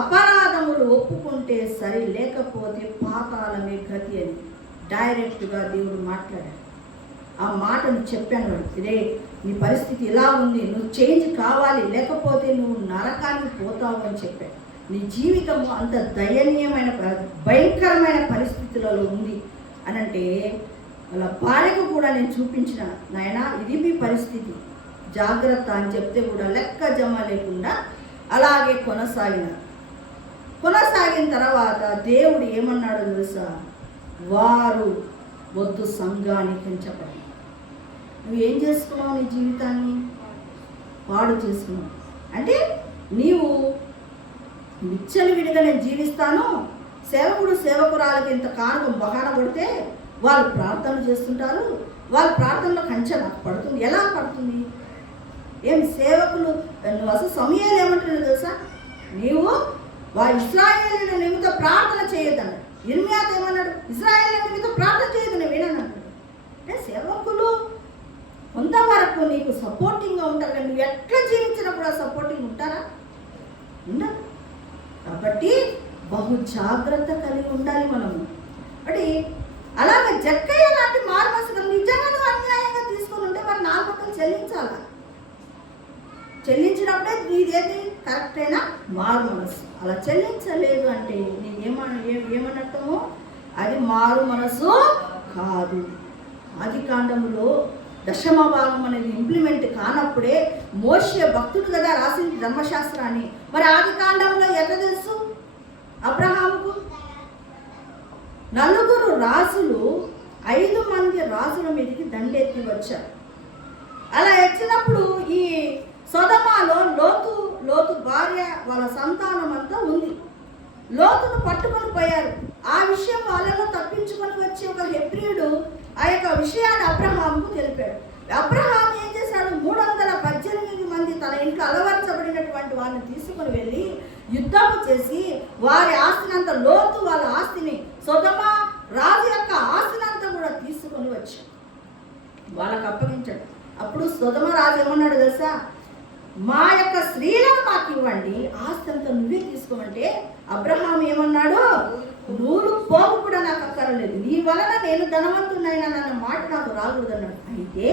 అపరాధములు ఒప్పుకుంటే సరి, లేకపోతే పాతాళమే గతి అని డైరెక్ట్గా దేవుడు మాట్లాడాడు. ఆ మాటను చెప్పాను, ఇదే నీ పరిస్థితి ఇలా ఉంది, నువ్వు చేంజ్ కావాలి, లేకపోతే నువ్వు నరకానికి పోతావు అని చెప్పాడు. నీ జీవితము అంత దయనీయమైన భయంకరమైన పరిస్థితులలో ఉంది అని అంటే వాళ్ళ భార్యకు కూడా నేను చూపించిన, నాయన ఇది మీ పరిస్థితి, జాగ్రత్త అని చెప్తే కూడా లెక్క జమ లేకుండా అలాగే కొనసాగిన తర్వాత దేవుడు ఏమన్నాడో తెలుసా? వారు వద్దు సంఘానికి అని చెప్పండి. నువ్వేం చేసుకున్నావు? నీ జీవితాన్ని పాడు చేసుకున్నావు. అంటే నీవు విచ్చలవిడిగా నేను జీవిస్తాను, సేవకుడు సేవకురాలకి ఇంత కానుక బహాన కొడితే వాళ్ళు ప్రార్థనలు చేస్తుంటారు, వాళ్ళ ప్రార్థనలో కంచె నాకు పడుతుంది. ఎలా పడుతుంది? ఏం సేవకులు నువ్వు అసలు సమయాలు ఏమంటున్నావు తెలుసా? నీవు ఇశ్రాయేలీయుల నిమిత్తం ప్రార్థన చేయొద్దన్నాడు. ఇర్మియాతో ఏమన్నాడు? ఇశ్రాయేలీయుల నిమిత్తం ప్రార్థన చేయొద్దు, నేను వినన్నాడు. అంటే సేవకులు కొంతవరకు నీకు సపోర్టింగ్గా ఉంటారు, కానీ నువ్వు ఎట్లా జీవించినప్పుడు ఆ సపోర్టింగ్ ఉంటారా? ఉండదు. కాబట్టి బహు జాగ్రత్త కలిగి ఉండాలి మనము. అంటే అలాగే జక్కయ్య లాంటి మారు మనసు నిజంగా నువ్వు అన్యాయంగా తీసుకొని ఉంటే మరి 4 వంతులు చెల్లించాలా? చెల్లించినప్పుడే నీదేది కరెక్ట్ అయినా మారు మనసు. అలా చెల్లించలేదు అంటే నేను ఏమన్నట్టమో అది మారు మనసు కాదు. ఆదికాండములో 10వ భాగం అనేది ఇంప్లిమెంట్ కానప్పుడే మోషే భక్తుడు కదా రాసింది ధర్మశాస్త్రాన్ని. మరి ఆదికాండంలో ఎట్లా తెలుసు అబ్రహాముకు? 4 రాజులు 5 మంది రాజుల మీదకి దండెత్తి వచ్చారు. అలా వచ్చినప్పుడు ఈ సొదొమలో లోతు భార్య వాళ్ళ సంతానం అంతా ఉంది. లోతును పట్టుకొని పోయారు. ఆ విషయం వాళ్ళలో తప్పించుకొని వచ్చి ఒక హెబ్రీయుడు ఆ యొక్క విషయాన్ని అబ్రహాముకు తెలిపాడు. అబ్రహాం ఏం చేశాడు? 318 మంది తన ఇంట్లో అలవర్చబడినటువంటి వారిని తీసుకుని వెళ్ళి యుద్ధము చేసి వారి ఆస్తినంతా, లోతు వాళ్ళ ఆస్తిని, సొదొమ రాజు యొక్క ఆస్తినంతా కూడా తీసుకొని వచ్చాడు, వాళ్ళకు అప్పగించాడు. అప్పుడు సొదొమ రాజు ఏమన్నాడు తెలుసా? మా యొక్క స్త్రీలను మాకు ఇవ్వండి, ఆస్తి అంతా నువ్వే తీసుకోమంటే అబ్రహాం ఏమన్నాడు? నూలు పోగు కూడా నాకు అక్కరలేదు, నీ వలన నేను ధనవంతునైనా అన్న మాట నాకు రాకూడదన్నాడు. అయితే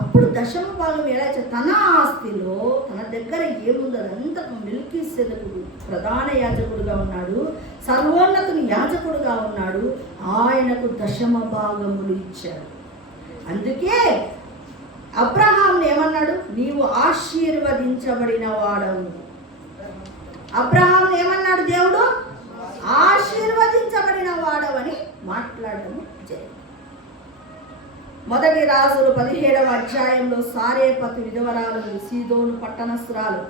అప్పుడు 10వ భాగం ఎలా తన ఆస్తిలో తన దగ్గర ఏముందో అదంతా మెల్కీసెదెకు ప్రధాన యాజకుడుగా ఉన్నాడు, సర్వోన్నతుని యాజకుడుగా ఉన్నాడు, ఆయనకు 10వ భాగములు ఇచ్చాడు. అందుకే అబ్రహాం ఏమన్నాడు? నీవు ఆశీర్వదించబడిన వాడవు. అబ్రహాం ఏమన్నాడు? దేవుడు ఆశీర్వదించబడిన వాడవని మాట్లాడడం జరిగింది. 1 రాజులు 17వ అధ్యాయంలో సారేపతు విధవరాలు సీదోను పట్టణస్థురాలు.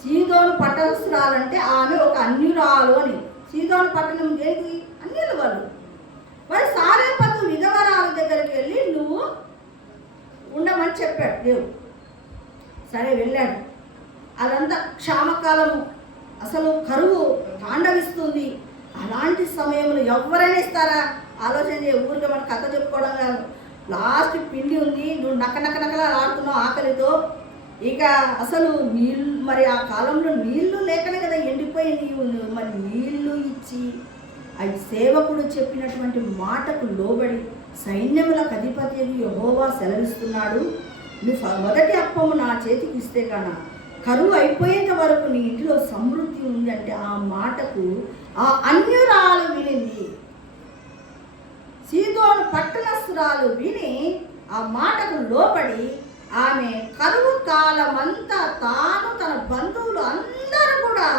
సీదోను పట్టణస్థురాలు అంటే ఆమె ఒక అన్యురాలు అని. సీదోను పట్టణం దేనికి? అన్యుల వాళ్ళు. మరి సారేపతు విధవరాలు దగ్గరికి వెళ్ళి నువ్వు ఉండమని చెప్పాడు దేవుడు. సరే వెళ్ళాడు. అదంతా క్షామకాలము, అసలు కరువు తాండవిస్తుంది. అలాంటి సమయంలో ఎవరైనా ఇస్తారా? ఆలోచన చేయ. ఊరికే మన కథ చెప్పుకోవడం కాదు. లాస్ట్ పిండి ఉంది, నువ్వు నక్కలా ఆడుతున్నావు ఆకలితో. ఇక అసలు నీళ్ళు, మరి ఆ కాలంలో నీళ్లు లేకనే కదా ఎండిపోయి నీవు మరి నీళ్లు ఇచ్చి అది సేవకుడు చెప్పినటువంటి మాటకు లోబడి సైన్యములకు అధిపతి యెహోవా సెలవిస్తున్నాడు, నువ్వు మొదటి అప్పము నా చేతికి ఇస్తే కానా కరువు అయిపోయేంత వరకు నీ ఇంటిలో సమృద్ధి ఉంది అంటే ఆ మాటకు ఆ అన్యురాలు వినింది. సీదోను పట్టణస్థురాలు విని ఆ మాటకు లోబడి ఆమె కరువు కాలమంతా తాను తన బంధువులు అందరూ కూడా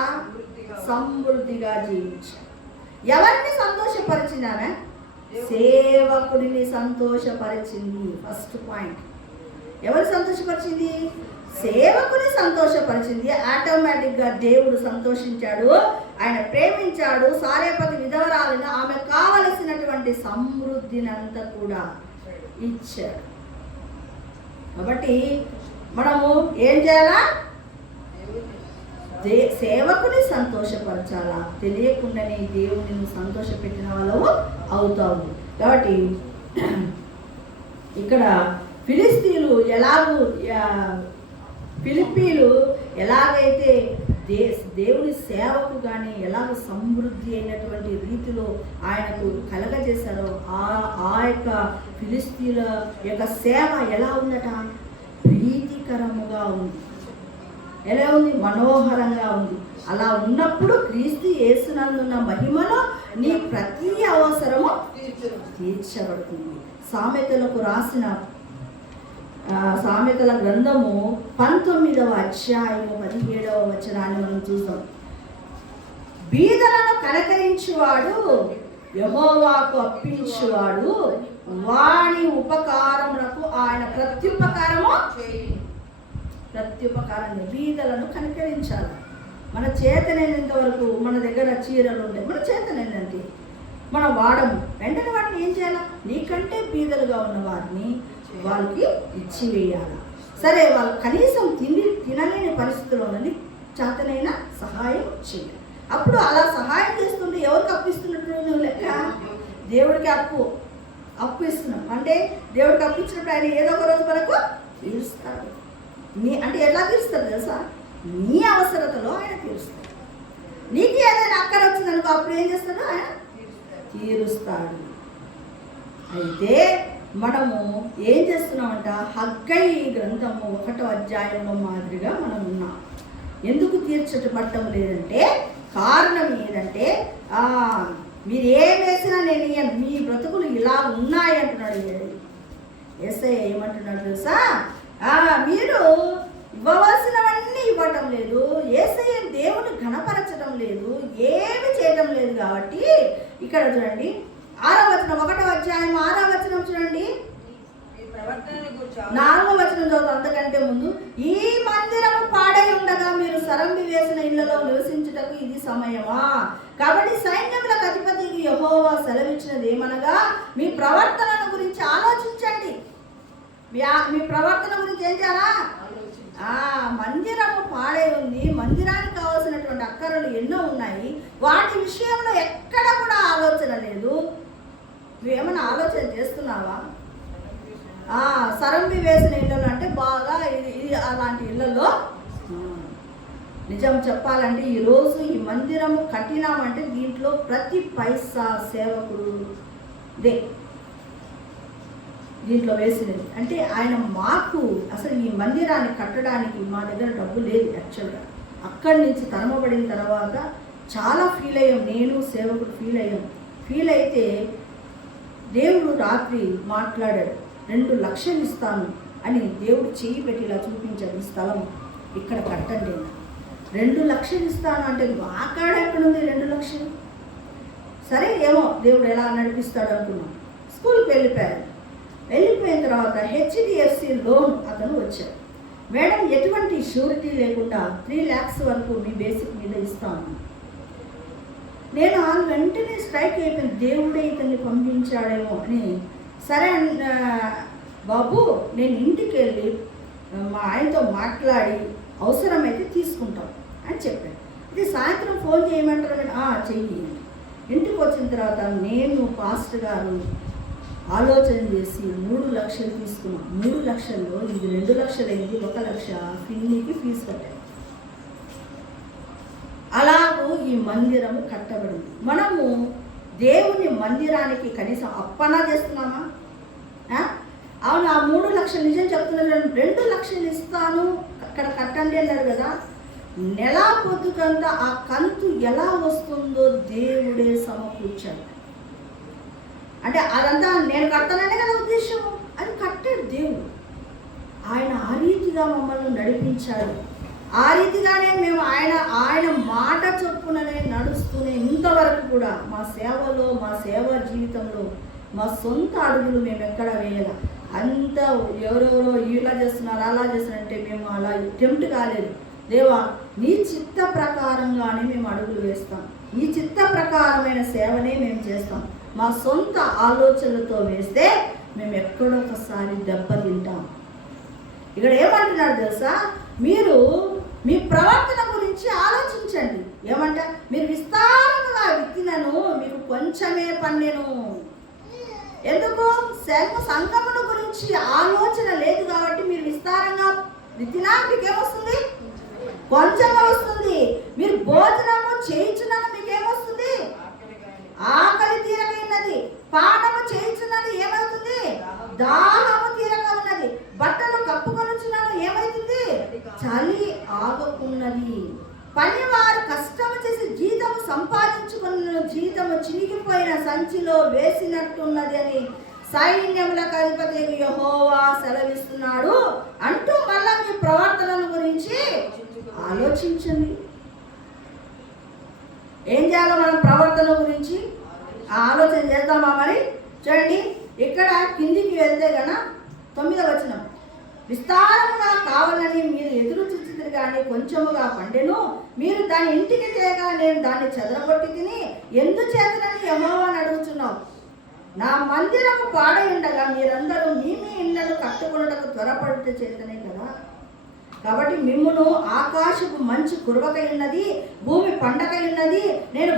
సమృద్ధిగా జీవించారు. ఎవరిని సంతోషపరిచింది ఆమె? సేవకుడిని సంతోషపరిచింది. First point. ఎవరు సంతోషపరిచింది? సేవకుని సంతోషపరిచింది. ఆటోమేటిక్గా దేవుడు సంతోషించాడు, ఆయన ప్రేమించాడు. సారేపతి విధవరాలను ఆమె కావలసినటువంటి సమృద్ధిని అంతా కూడా ఇచ్చాడు. కాబట్టి మనము ఏం చేయాలా? సేవకుని సంతోషపరచాలా. తెలియకుండానే దేవుని నువ్వు సంతోషపెట్టిన వాళ్ళవు అవుతావు. కాబట్టి ఇక్కడ ఫిలిప్పీలు ఎలాగైతే దేవుని సేవకు కానీ ఎలాగ సమృద్ధి అయినటువంటి రీతిలో ఆయనకు కలగజేశారో ఆ యొక్క ఫిలిస్తీన్ల యొక్క సేవ ఎలా ఉందట? ప్రీతికరముగా ఉంది. ఎలా ఉంది? మనోహరంగా ఉంది. అలా ఉన్నప్పుడు క్రీస్తు యేసునందున్న మహిమలో నీ ప్రతి అవసరము తీర్చబడుతుంది. సామెతల గ్రంథము 19వ అధ్యాయము 17వ వచనాన్ని మనం చూద్దాం. బీదలను కనకరించువాడు యెహోవాకు అప్పించువాడు, వాని ఉపకారములకు ఆయన ప్రత్యుపకారం. బీదలను కనకరించాలి. మన చేతనైనంత వరకు మన దగ్గర చీరలు ఉంటాయి, మన చేతనైనంత మనం వాడము. వెంటనే వాటిని ఏం చేయాలి? నీకంటే బీదలుగా ఉన్న వారిని వాళ్ళకి ఇచ్చివేయాలి. సరే, వాళ్ళు కనీసం తినలేని పరిస్థితుల్లో ఉన్నది చేతనైనా సహాయం చేయాలి. అప్పుడు అలా సహాయం చేస్తుంటే ఎవరికి అప్పిస్తున్నట్టు నువ్వు లెక్క? దేవుడికి అప్పు ఇస్తున్నాం అంటే దేవుడికి అప్పు ఇచ్చినప్పుడు ఆయన ఏదో ఒక రోజు మనకు తీరుస్తాడు. అంటే ఎలా తీరుస్తాడు తెలుసా? నీ అవసరతలో ఆయన తీరుస్తాడు. నీకు ఏదైనా అక్కర వచ్చిందనుకో, అప్పుడు ఏం చేస్తాడు? ఆయన తీరుస్తాడు. అయితే మనము ఏం చేస్తున్నామంట? హగ్గై గ్రంథము 1వ అధ్యాయంలో మాదిరిగా మనం ఉన్నాం. ఎందుకు తీర్చబట్టం లేదంటే కారణం ఏదంటే మీరు ఏం వేసినా నేను ఇయ్యను, మీ బ్రతుకులు ఇలా ఉన్నాయి అంటున్నాడు యేసయ్య. ఏమంటున్నాడు తెలుసా? మీరు ఇవ్వవలసినవన్నీ ఇవ్వటం లేదు, యేసయ్య దేవుని ఘనపరచడం లేదు, ఏమి చేయటం లేదు. కాబట్టి ఇక్కడ చూడండి 6వ వచనం, 1వ అధ్యాయం 6వ వచనం చూడండి. 4వ వచనం చదువు అంతకంటే ముందు. ఈ మందిరము పాడై ఉండగా మీరు సరంబి వేసిన ఇళ్లలో నివసించుటకు ఇది సమయమా? కాబట్టి సైన్యములకు అధిపతి యెహోవా సెలవిచ్చినది ఏమనగా మీ ప్రవర్తనను గురించి ఆలోచించండి. మీ ప్రవర్తన గురించి ఏం చేయాలా? మందిరము పాడై ఉంది, మందిరానికి కావాల్సినటువంటి అక్కరలు ఎన్నో ఉన్నాయి, వాటి విషయంలో ఎక్కడ కూడా ఆలోచన లేదు. నువ్వేమైనా ఆలోచన చేస్తున్నావా? సరంబి వేసిన ఇళ్ళలో అంటే బాగా ఇది అలాంటి ఇళ్ళలో నిజం చెప్పాలంటే ఈరోజు ఈ మందిరము కట్టినామంటే దీంట్లో ప్రతి పైసా సేవకుడు దీంట్లో వేసినది. అంటే ఆయన మాకు అసలు ఈ మందిరాన్ని కట్టడానికి మా దగ్గర డబ్బు లేదు యాక్చువల్గా. అక్కడి నుంచి తరమబడిన తర్వాత చాలా ఫీల్ అయ్యాం, నేను సేవకుడు ఫీల్ అయితే దేవుడు రాత్రి మాట్లాడాడు. 2 లక్షలు ఇస్తాను అని దేవుడు చెయ్యి పెట్టి ఇలా చూపించాడు. ఈ స్థలం ఇక్కడ కట్టండి, 2 లక్షలు ఇస్తాను అంటే మా కాడ ఎక్కడుంది 2 లక్షలు? సరే ఏమో దేవుడు ఎలా నడిపిస్తాడు అనుకున్నాం. స్కూల్కి వెళ్ళిపోయిన తర్వాత HDFC లోన్ అతను వచ్చాడు. మేడం ఎటువంటి షూరిటీ లేకుండా 3 lakhs వరకు మీ బేసిక్ మీద ఇస్తాను. నేను వెంటనే స్ట్రైక్ అయిపోయింది, దేవుడే ఇతన్ని పంపించాడేమో అని. సరే బాబు, నేను ఇంటికి వెళ్ళి మా ఆయనతో మాట్లాడి అవసరమైతే తీసుకుంటాం అని చెప్పాను. ఇది సాయంత్రం ఫోన్ చేయమంటారు, చెయ్యి. ఇంటికి వచ్చిన తర్వాత నేను పాస్టర్ గారు ఆలోచన చేసి 3 లక్షలు తీసుకున్నాం. 3 లక్షల్లో ఇది 2 లక్షలు అయింది, 1 లక్ష పిన్నికి ఫీజు కట్టాను. అలాగూ ఈ మందిరము కట్టబడింది. మనము దేవుని మందిరానికి కనీసం అప్పన చేస్తున్నామా? అవును, ఆ 3 లక్షలు నిజం చెప్తున్నాను, 2 లక్షలు ఇస్తాను అక్కడ కట్టండి అన్నారు కదా. నెలా పొద్దుకంతా ఆ కంతు ఎలా వస్తుందో దేవుడే సమకూర్చాడు. అంటే అదంతా నేను కడతాననే కదా ఉద్దేశం. అది కట్టాడు దేవుడు. ఆయన ఆ రీతిగా మమ్మల్ని నడిపించాడు. ఆ రీతిగానే మేము ఆయన మాట చొప్పుననే నడుస్తూనే ఇంతవరకు కూడా మా సేవలో, మా సేవా జీవితంలో మా సొంత అడుగులు మేము ఎక్కడ వేయాల. అంతా ఎవరెవరో ఇలా చేస్తున్నారు, అలా చేస్తున్నారంటే మేము అలా టెంప్ట్ కాలేదు. దేవా, నీ చిత్త ప్రకారంగానే మేము అడుగులు వేస్తాం, నీ చిత్త ప్రకారమైన సేవనే మేము చేస్తాం. మా సొంత ఆలోచనలతో వేస్తే మేము ఎక్కడొకసారి దెబ్బతింటాం. ఇక్కడ ఏమంటున్నాడు తెలుసా? మీరు మీ ప్రవర్తన గురించి ఆలోచించండి. ఏమంటే మీరు విస్తారంగా విత్తినను మీకు కొంచెమే పండెను. ఎందుకు? సంగముల గురించి ఆలోచన లేదు కాబట్టి మీరు విస్తారంగా విత్తినా మీకేమొస్తుంది? కొంచెమే వస్తుంది. మీరు భోజనము చేయించున్నాను మీకేమొస్తుంది? ఆకలి తీరక ఉన్నది. పానము చేయించున్నది ఏమవుతుంది? దాహము తీరక ఉన్నది. బట్టలు కప్పుకొనుచున్నాను ఏమైతుంది? చలి ఆగకున్నది. పనివారు కష్టము చేసి జీతము సంపాదించుకున్న జీతము చినిగిపోయిన సంచిలో వేసినట్టున్నది అని సైన్యములకు అధిపతి యెహోవా సెలవిస్తున్నాడు అంటూ మళ్ళా మీ ప్రవర్తనల గురించి ఆలోచించండి. ఏం చేయాలో మనం ప్రవర్తన గురించి ఆలోచన చేద్దామా? మరి చూడండి, ఇక్కడ కిందికి వెళ్తే గన 9వ వచనం, విస్తారంగా కావాలని మీరు ఎదురు చూచితిరి కానీ కొంచెముగా పండెను, మీరు దాని ఇంటికి తేగా నేను దాన్ని చెదరగొట్టి తిని ఎందుచేతనని యెహోవాను అడుగుచున్నావు. నా మందిరము పాడై ఉండగా మీరందరూ మీ ఇళ్లను కట్టుకొనుటకు త్వరపడుట చేతనే కదా. కాబట్టి మిమ్మును ఆకాశపు మంచు కురవకై ఉన్నది, భూమి పండకై ఉన్నది. నేను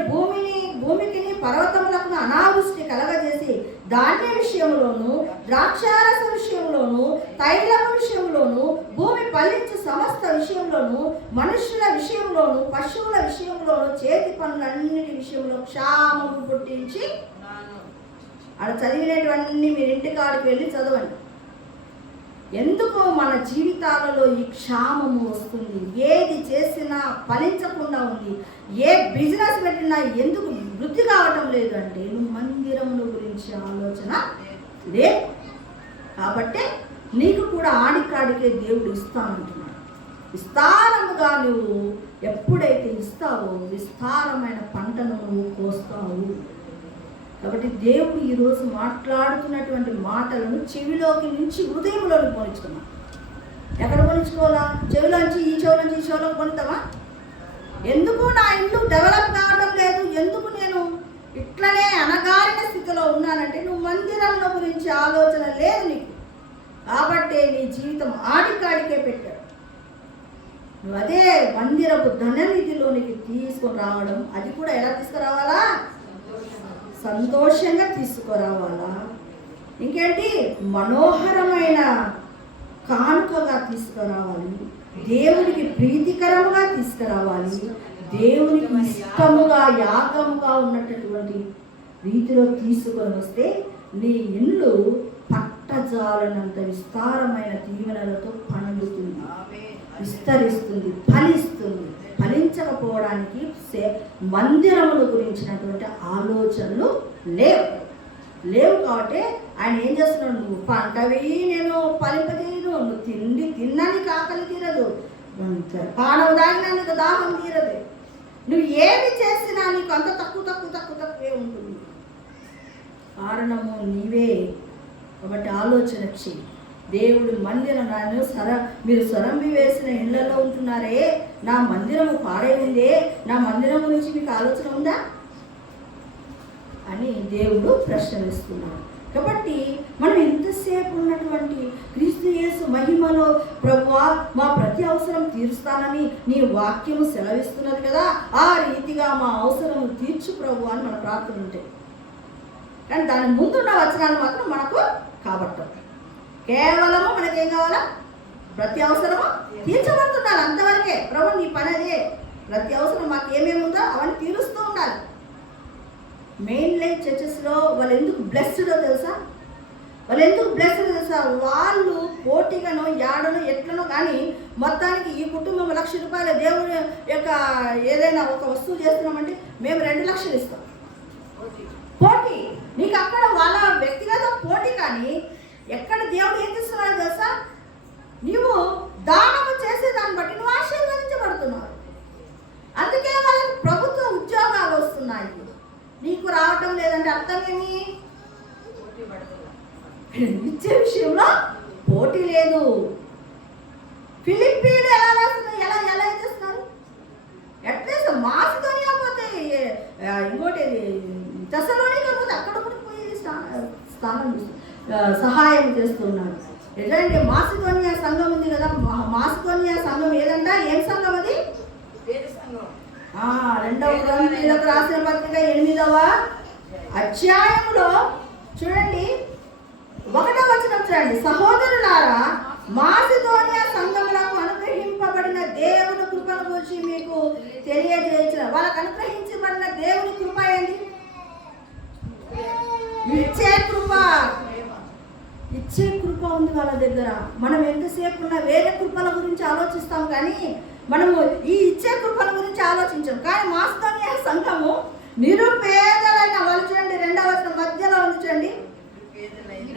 భూమికి పర్వతములకు అనావృష్టి కలగజేసి ధాన్య విషయంలోను, ద్రాక్షారస విషయంలోను, తైలము విషయంలోను, భూమి ఫలించు సమస్త విషయంలోను, మనుషుల విషయంలోను, పశువుల విషయంలోను, చేతి పనులన్నిటి విషయంలో క్షామము పుట్టించి. అలా చదివినటువన్నీ మీరు ఇంటికాడికి వెళ్ళి చదవండి. ఎందుకో మన జీవితాలలో ఈ క్షామము వస్తుంది. ఏది చేసినా ఫలించకుండా ఉంది. ఏ బిజినెస్ పెట్టినా ఎందుకు వృద్ధి కావటం లేదు అంటే నువ్వు మందిరముల గురించి ఆలోచన లేదు. కాబట్టి నీకు కూడా ఆడికాడికే దేవుడు ఇస్తానంటున్నాడు. విస్తారముగా నువ్వు ఎప్పుడైతే ఇస్తావో విస్తారమైన పంటను నువ్వు కోస్తావు. కాబట్టి దేవుడు ఈరోజు మాట్లాడుతున్నటువంటి మాటలను చెవిలోకి నుంచి హృదయంలోకి పోనించుకున్నాం. ఎక్కడ పోనించుకోవాలా? చెవిలోంచి ఈ చెవిలోంచి ఈ చెవిలోకి పొందుతావా? ఎందుకు నా ఇల్లు డెవలప్ కావడం లేదు, ఎందుకు నేను ఇట్లనే అనగారిన స్థితిలో ఉన్నానంటే నువ్వు మందిరంలో గురించి ఆలోచన లేదు నీకు. కాబట్టి నీ జీవితం ఆడికాడికే పెట్టాడు. నువ్వు అదే మందిరపు ధననిధిలోనికి తీసుకొని రావడం, అది కూడా ఎలా తీసుకురావాలా? సంతోషంగా తీసుకురావాలా. ఇంకేంటి? మనోహరమైన కానుకగా తీసుకురావాలి, దేవుడికి ప్రీతికరముగా తీసుకురావాలి, దేవునికి ఇష్టముగా యాగముగా ఉన్నటువంటి రీతిలో తీసుకొని వస్తే నీ ఇల్లు పట్టజాలనంత విస్తారమైన దీవెనలతో పండుతుంది, విస్తరిస్తుంది, ఫలిస్తుంది. ఫలించకపోవడానికి మందిరముల గురించినటువంటి ఆలోచనలు లేవు. కాబట్టి ఆయన ఏం చేస్తున్నాడు? నువ్వు పంట వేయి, నేను ఫలింపజేయను. నువ్వు తిండి తిన్నానికి ఆకలి తీరదు, పానవ తాగినా నీకు దాహం తీరదు. నువ్వు ఏమి చేసినా నీకు అంత తక్కువే ఉంటుంది. కారణము నీవే. కాబట్టి ఆలోచన చెయ్యి. దేవుడు మందిరం మీరు సొరంబి వేసిన ఇళ్లలో ఉంటున్నారే, నా మందిరము పాడై ఉందే, నా మందిరం గురించి మీకు ఆలోచన ఉందా అని దేవుడు ప్రశ్న వేస్తున్నాడు. కాబట్టి మనం ఎంతసేపు ఉన్నటువంటి క్రీస్తు యేసు మహిమలో ప్రభువా మా ప్రతి అవసరం తీరుస్తానని నీ వాక్యము సెలవిస్తున్నది కదా, ఆ రీతిగా మా అవసరం తీర్చు ప్రభు అని మన ప్రార్థన ఉంటాయి. కానీ దాని ముందున్న వచనాలు మాత్రం మనకు కాబట్టం. కేవలము మనకేం కావాలా? ప్రతి అవసరము తీర్చబడుతుండాలి, అంతవరకే. ప్రభు నీ పని అదే. ప్రతి అవసరం మాకు ఏమేమి ఉందో అవన్నీ తీరుస్తూ ఉండాలి. మెయిన్ లైన్ చర్చెస్లో వాళ్ళు ఎందుకు బ్లెస్డ్డో తెలుసా? వాళ్ళు పోటీగానో యాడనో ఎట్లనో కానీ మొత్తానికి ఈ కుటుంబం ₹1,00,000 దేవుని యొక్క ఏదైనా ఒక వస్తువు చేస్తున్నామంటే మేము 2 లక్షలు ఇస్తాం. పోటీ నీకు అక్కడ వాళ్ళ వ్యక్తిగత పోటీ. కానీ ఎక్కడ దేవుడు ఏం చేస్తున్నాడు తెలుసా? నీవు దానము చేసేదాన్ని బట్టి నువ్వు ఆశీర్వదించబడుతున్నావు. అందుకే వాళ్ళకి ప్రభుత్వ ఉద్యోగాలు వస్తున్నాయి, నీకు రావటం లేదంటే అర్థమేమి? ఇచ్చే విషయంలో పోటీ లేదు. ఫిలిప్పీలు ఎలా రాస్తున్నారు? ఎలా చేస్తున్నారు? ఎట్లీస్ట్ మాసిదోనియా పోతే ఇంకోటి తెస్సలోనిక పోతే అక్కడ కూడా పోయి స్థానం సహాయం చేస్తున్నాడు. ఎట్లంటే మాసిదోనియా సంఘం ఉంది కదా, మాసిదోనియా సంఘం ఏదంట? ఏం సంఘం అది? 2వ కొరింథీయులకు రాసిన పత్రిక 8వ అధ్యాయంలో చూడండి, 1వ వచనం చూడండి. సహోదరులారా, మాసిదోనియా సంఘములకు అనుగ్రహింపబడిన దేవుని కృపను గురించి మీకు తెలియజేయించిన. వాళ్ళకు అనుగ్రహించబడిన దేవుని కృప ఏంటి? ఇచ్చే కృప. ఇచ్చే కృప ఉంది వాళ్ళ దగ్గర. మనం ఎంతసేపు ఉన్న వేరే కృపల గురించి ఆలోచిస్తాం, కానీ మనము ఈ ఇచ్చే కృపల గురించి ఆలోచించాం. కానీ మాసిదోనియా సంఘము నిరుపేదలైన వాళ్ళు చూడండి, 2వ వచనం మధ్యలో ఉంచండి.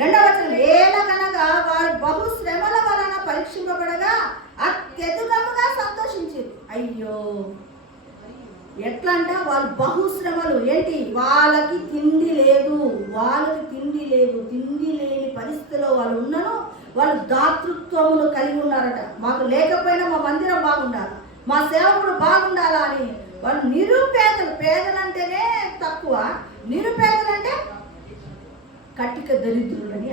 2వ వచనం, ఏలకనగా వారు బహు శ్రమల వలన పరీక్షింపబడగా అత్యధికముగా సంతోషించారు. అయ్యో, ఎట్లా అంటే వాళ్ళు బహుశ్రమలు ఏంటి? వాళ్ళకి తిండి లేదు. తిండి లేని పరిస్థితిలో వాళ్ళు ఉన్నను వాళ్ళు దాతృత్వమును కలిగి ఉన్నారట. మాకు లేకపోయినా మా మందిరం బాగుండాలి, మా సేవకుడు బాగుండాలా అని వాళ్ళు నిరుపేదలు. పేదలంటేనే తక్కువ, నిరుపేదలంటే కటిక దరిద్రులని.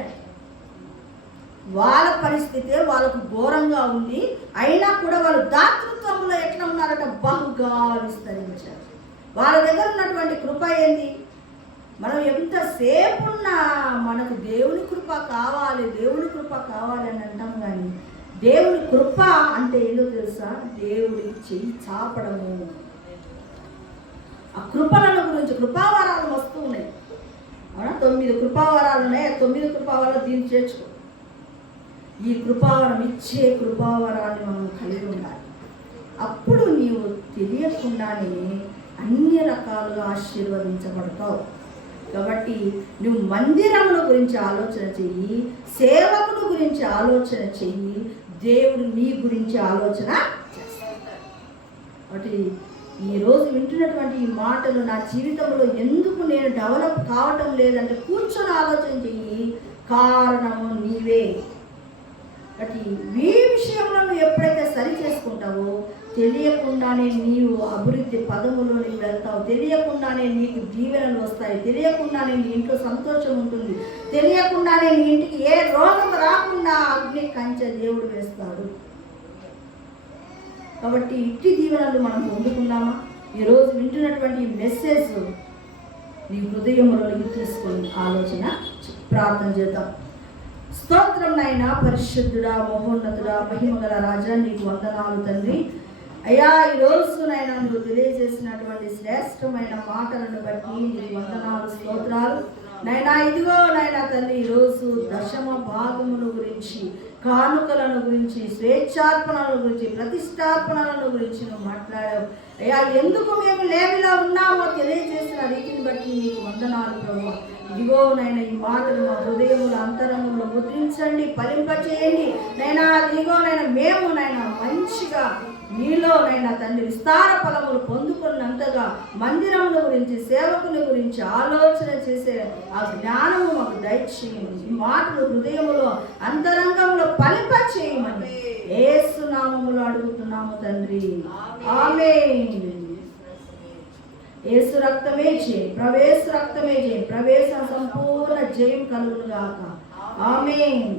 వాళ్ళ పరిస్థితే వాళ్ళకు ఘోరంగా ఉంది. అయినా కూడా వాళ్ళు దాతృత్వంలో ఎట్లా ఉన్నారట? బహుగా విస్తరించారు. వాళ్ళ దగ్గర ఉన్నటువంటి కృప ఏంది? మనం ఎంతసేపు ఉన్నా మనకు దేవుని కృప కావాలి అని అంటాం, కానీ దేవుని కృప అంటే ఏదో తెలుసా? దేవుడికి చెయ్యి చాపడము. ఆ కృపలను గురించి కృపావరాలు వస్తూ ఉన్నాయి. 9 కృపావరాలు ఉన్నాయి. 9 కృపావరాలు దీన్ని చేర్చుకో. ఈ కృపావరం ఇచ్చే కృపావరాన్ని మనం కలిగి ఉండాలి. అప్పుడు నీవు తెలియకుండానే అన్ని రకాలుగా ఆశీర్వదించబడతావు. కాబట్టి నువ్వు మందిరముల గురించి ఆలోచన చెయ్యి, సేవకుల గురించి ఆలోచన చెయ్యి, దేవుడు నీ గురించి ఆలోచన చేస్తాడు. కాబట్టి ఈరోజు వింటున్నటువంటి ఈ మాటలు నా జీవితంలో ఎందుకు నేను డెవలప్ కావటం లేదంటే కూర్చొని ఆలోచన చెయ్యి. కారణము నీవే. కాబట్టి ఈ విషయంలో నువ్వు ఎప్పుడైతే సరి చేసుకుంటావో తెలియకుండానే నీవు అభివృద్ధి పదములోకి వెళ్తావు. తెలియకుండానే నీకు దీవెనలు వస్తాయి. తెలియకుండానే నీ ఇంట్లో సంతోషం ఉంటుంది. తెలియకుండానే నీ ఇంటికి ఏ రోగం రాకుండా అగ్ని కంచె దేవుడు వేస్తాడు. కాబట్టి ఇట్టి దీవెనలు మనం పొందుకున్నామా? ఈరోజు వింటున్నటువంటి మెసేజ్ నీ హృదయంలోకి తీసుకొని ఆలోచన ప్రార్థన చేద్దాం. స్తోత్రం నాయనా, పరిశుద్ధుడా, మహోన్నతుడా, మహిమగల రాజా, నీకు వందనాలు తండ్రి. అయ్యా, ఈరోజు నాయన నువ్వు తెలియజేసినటువంటి శ్రేష్టమైన మాటలను బట్టి నీకు వందనాలు, స్తోత్రాలు నాయనా. ఇదిగో నాయన తల్లి, ఈరోజు దశమ భాగముల గురించి, కానుకలను గురించి, స్వేచ్ఛార్పణల గురించి, ప్రతిష్టార్పణలను గురించి నువ్వు మాట్లాడావు. అయ్యా, ఎందుకు మేము లేవిలా ఉన్నామో తెలియజేసిన రీతిని బట్టి నీకు వందనాలు ప్రభువా. ఇదిగో నాయన ఈ మాటలు మా హృదయముల అంతరంగంలో ముద్రించండి, ఫలింపచేయండి నైనా. ఇదిగో నాయన మేము నాయన మంచిగా నీలో నైనా తండ్రి విస్తార ఫలములు పొందుకున్నంతగా మందిరముల గురించి, సేవకుల గురించి ఆలోచన చేసే ఆ జ్ఞానము మాకు దయచేయమని, ఈ మాటలు హృదయములో అంతరంగంలో ఫలింపచేయమని యేసు నామములో అడుగుతున్నాము తండ్రి. ఆమేన్. యేసు రక్తమే జయం, ప్రవేశ రక్తమే జయం, ప్రవేశ సంపూర్ణ జయం కలుగును గాక. ఆమేన్.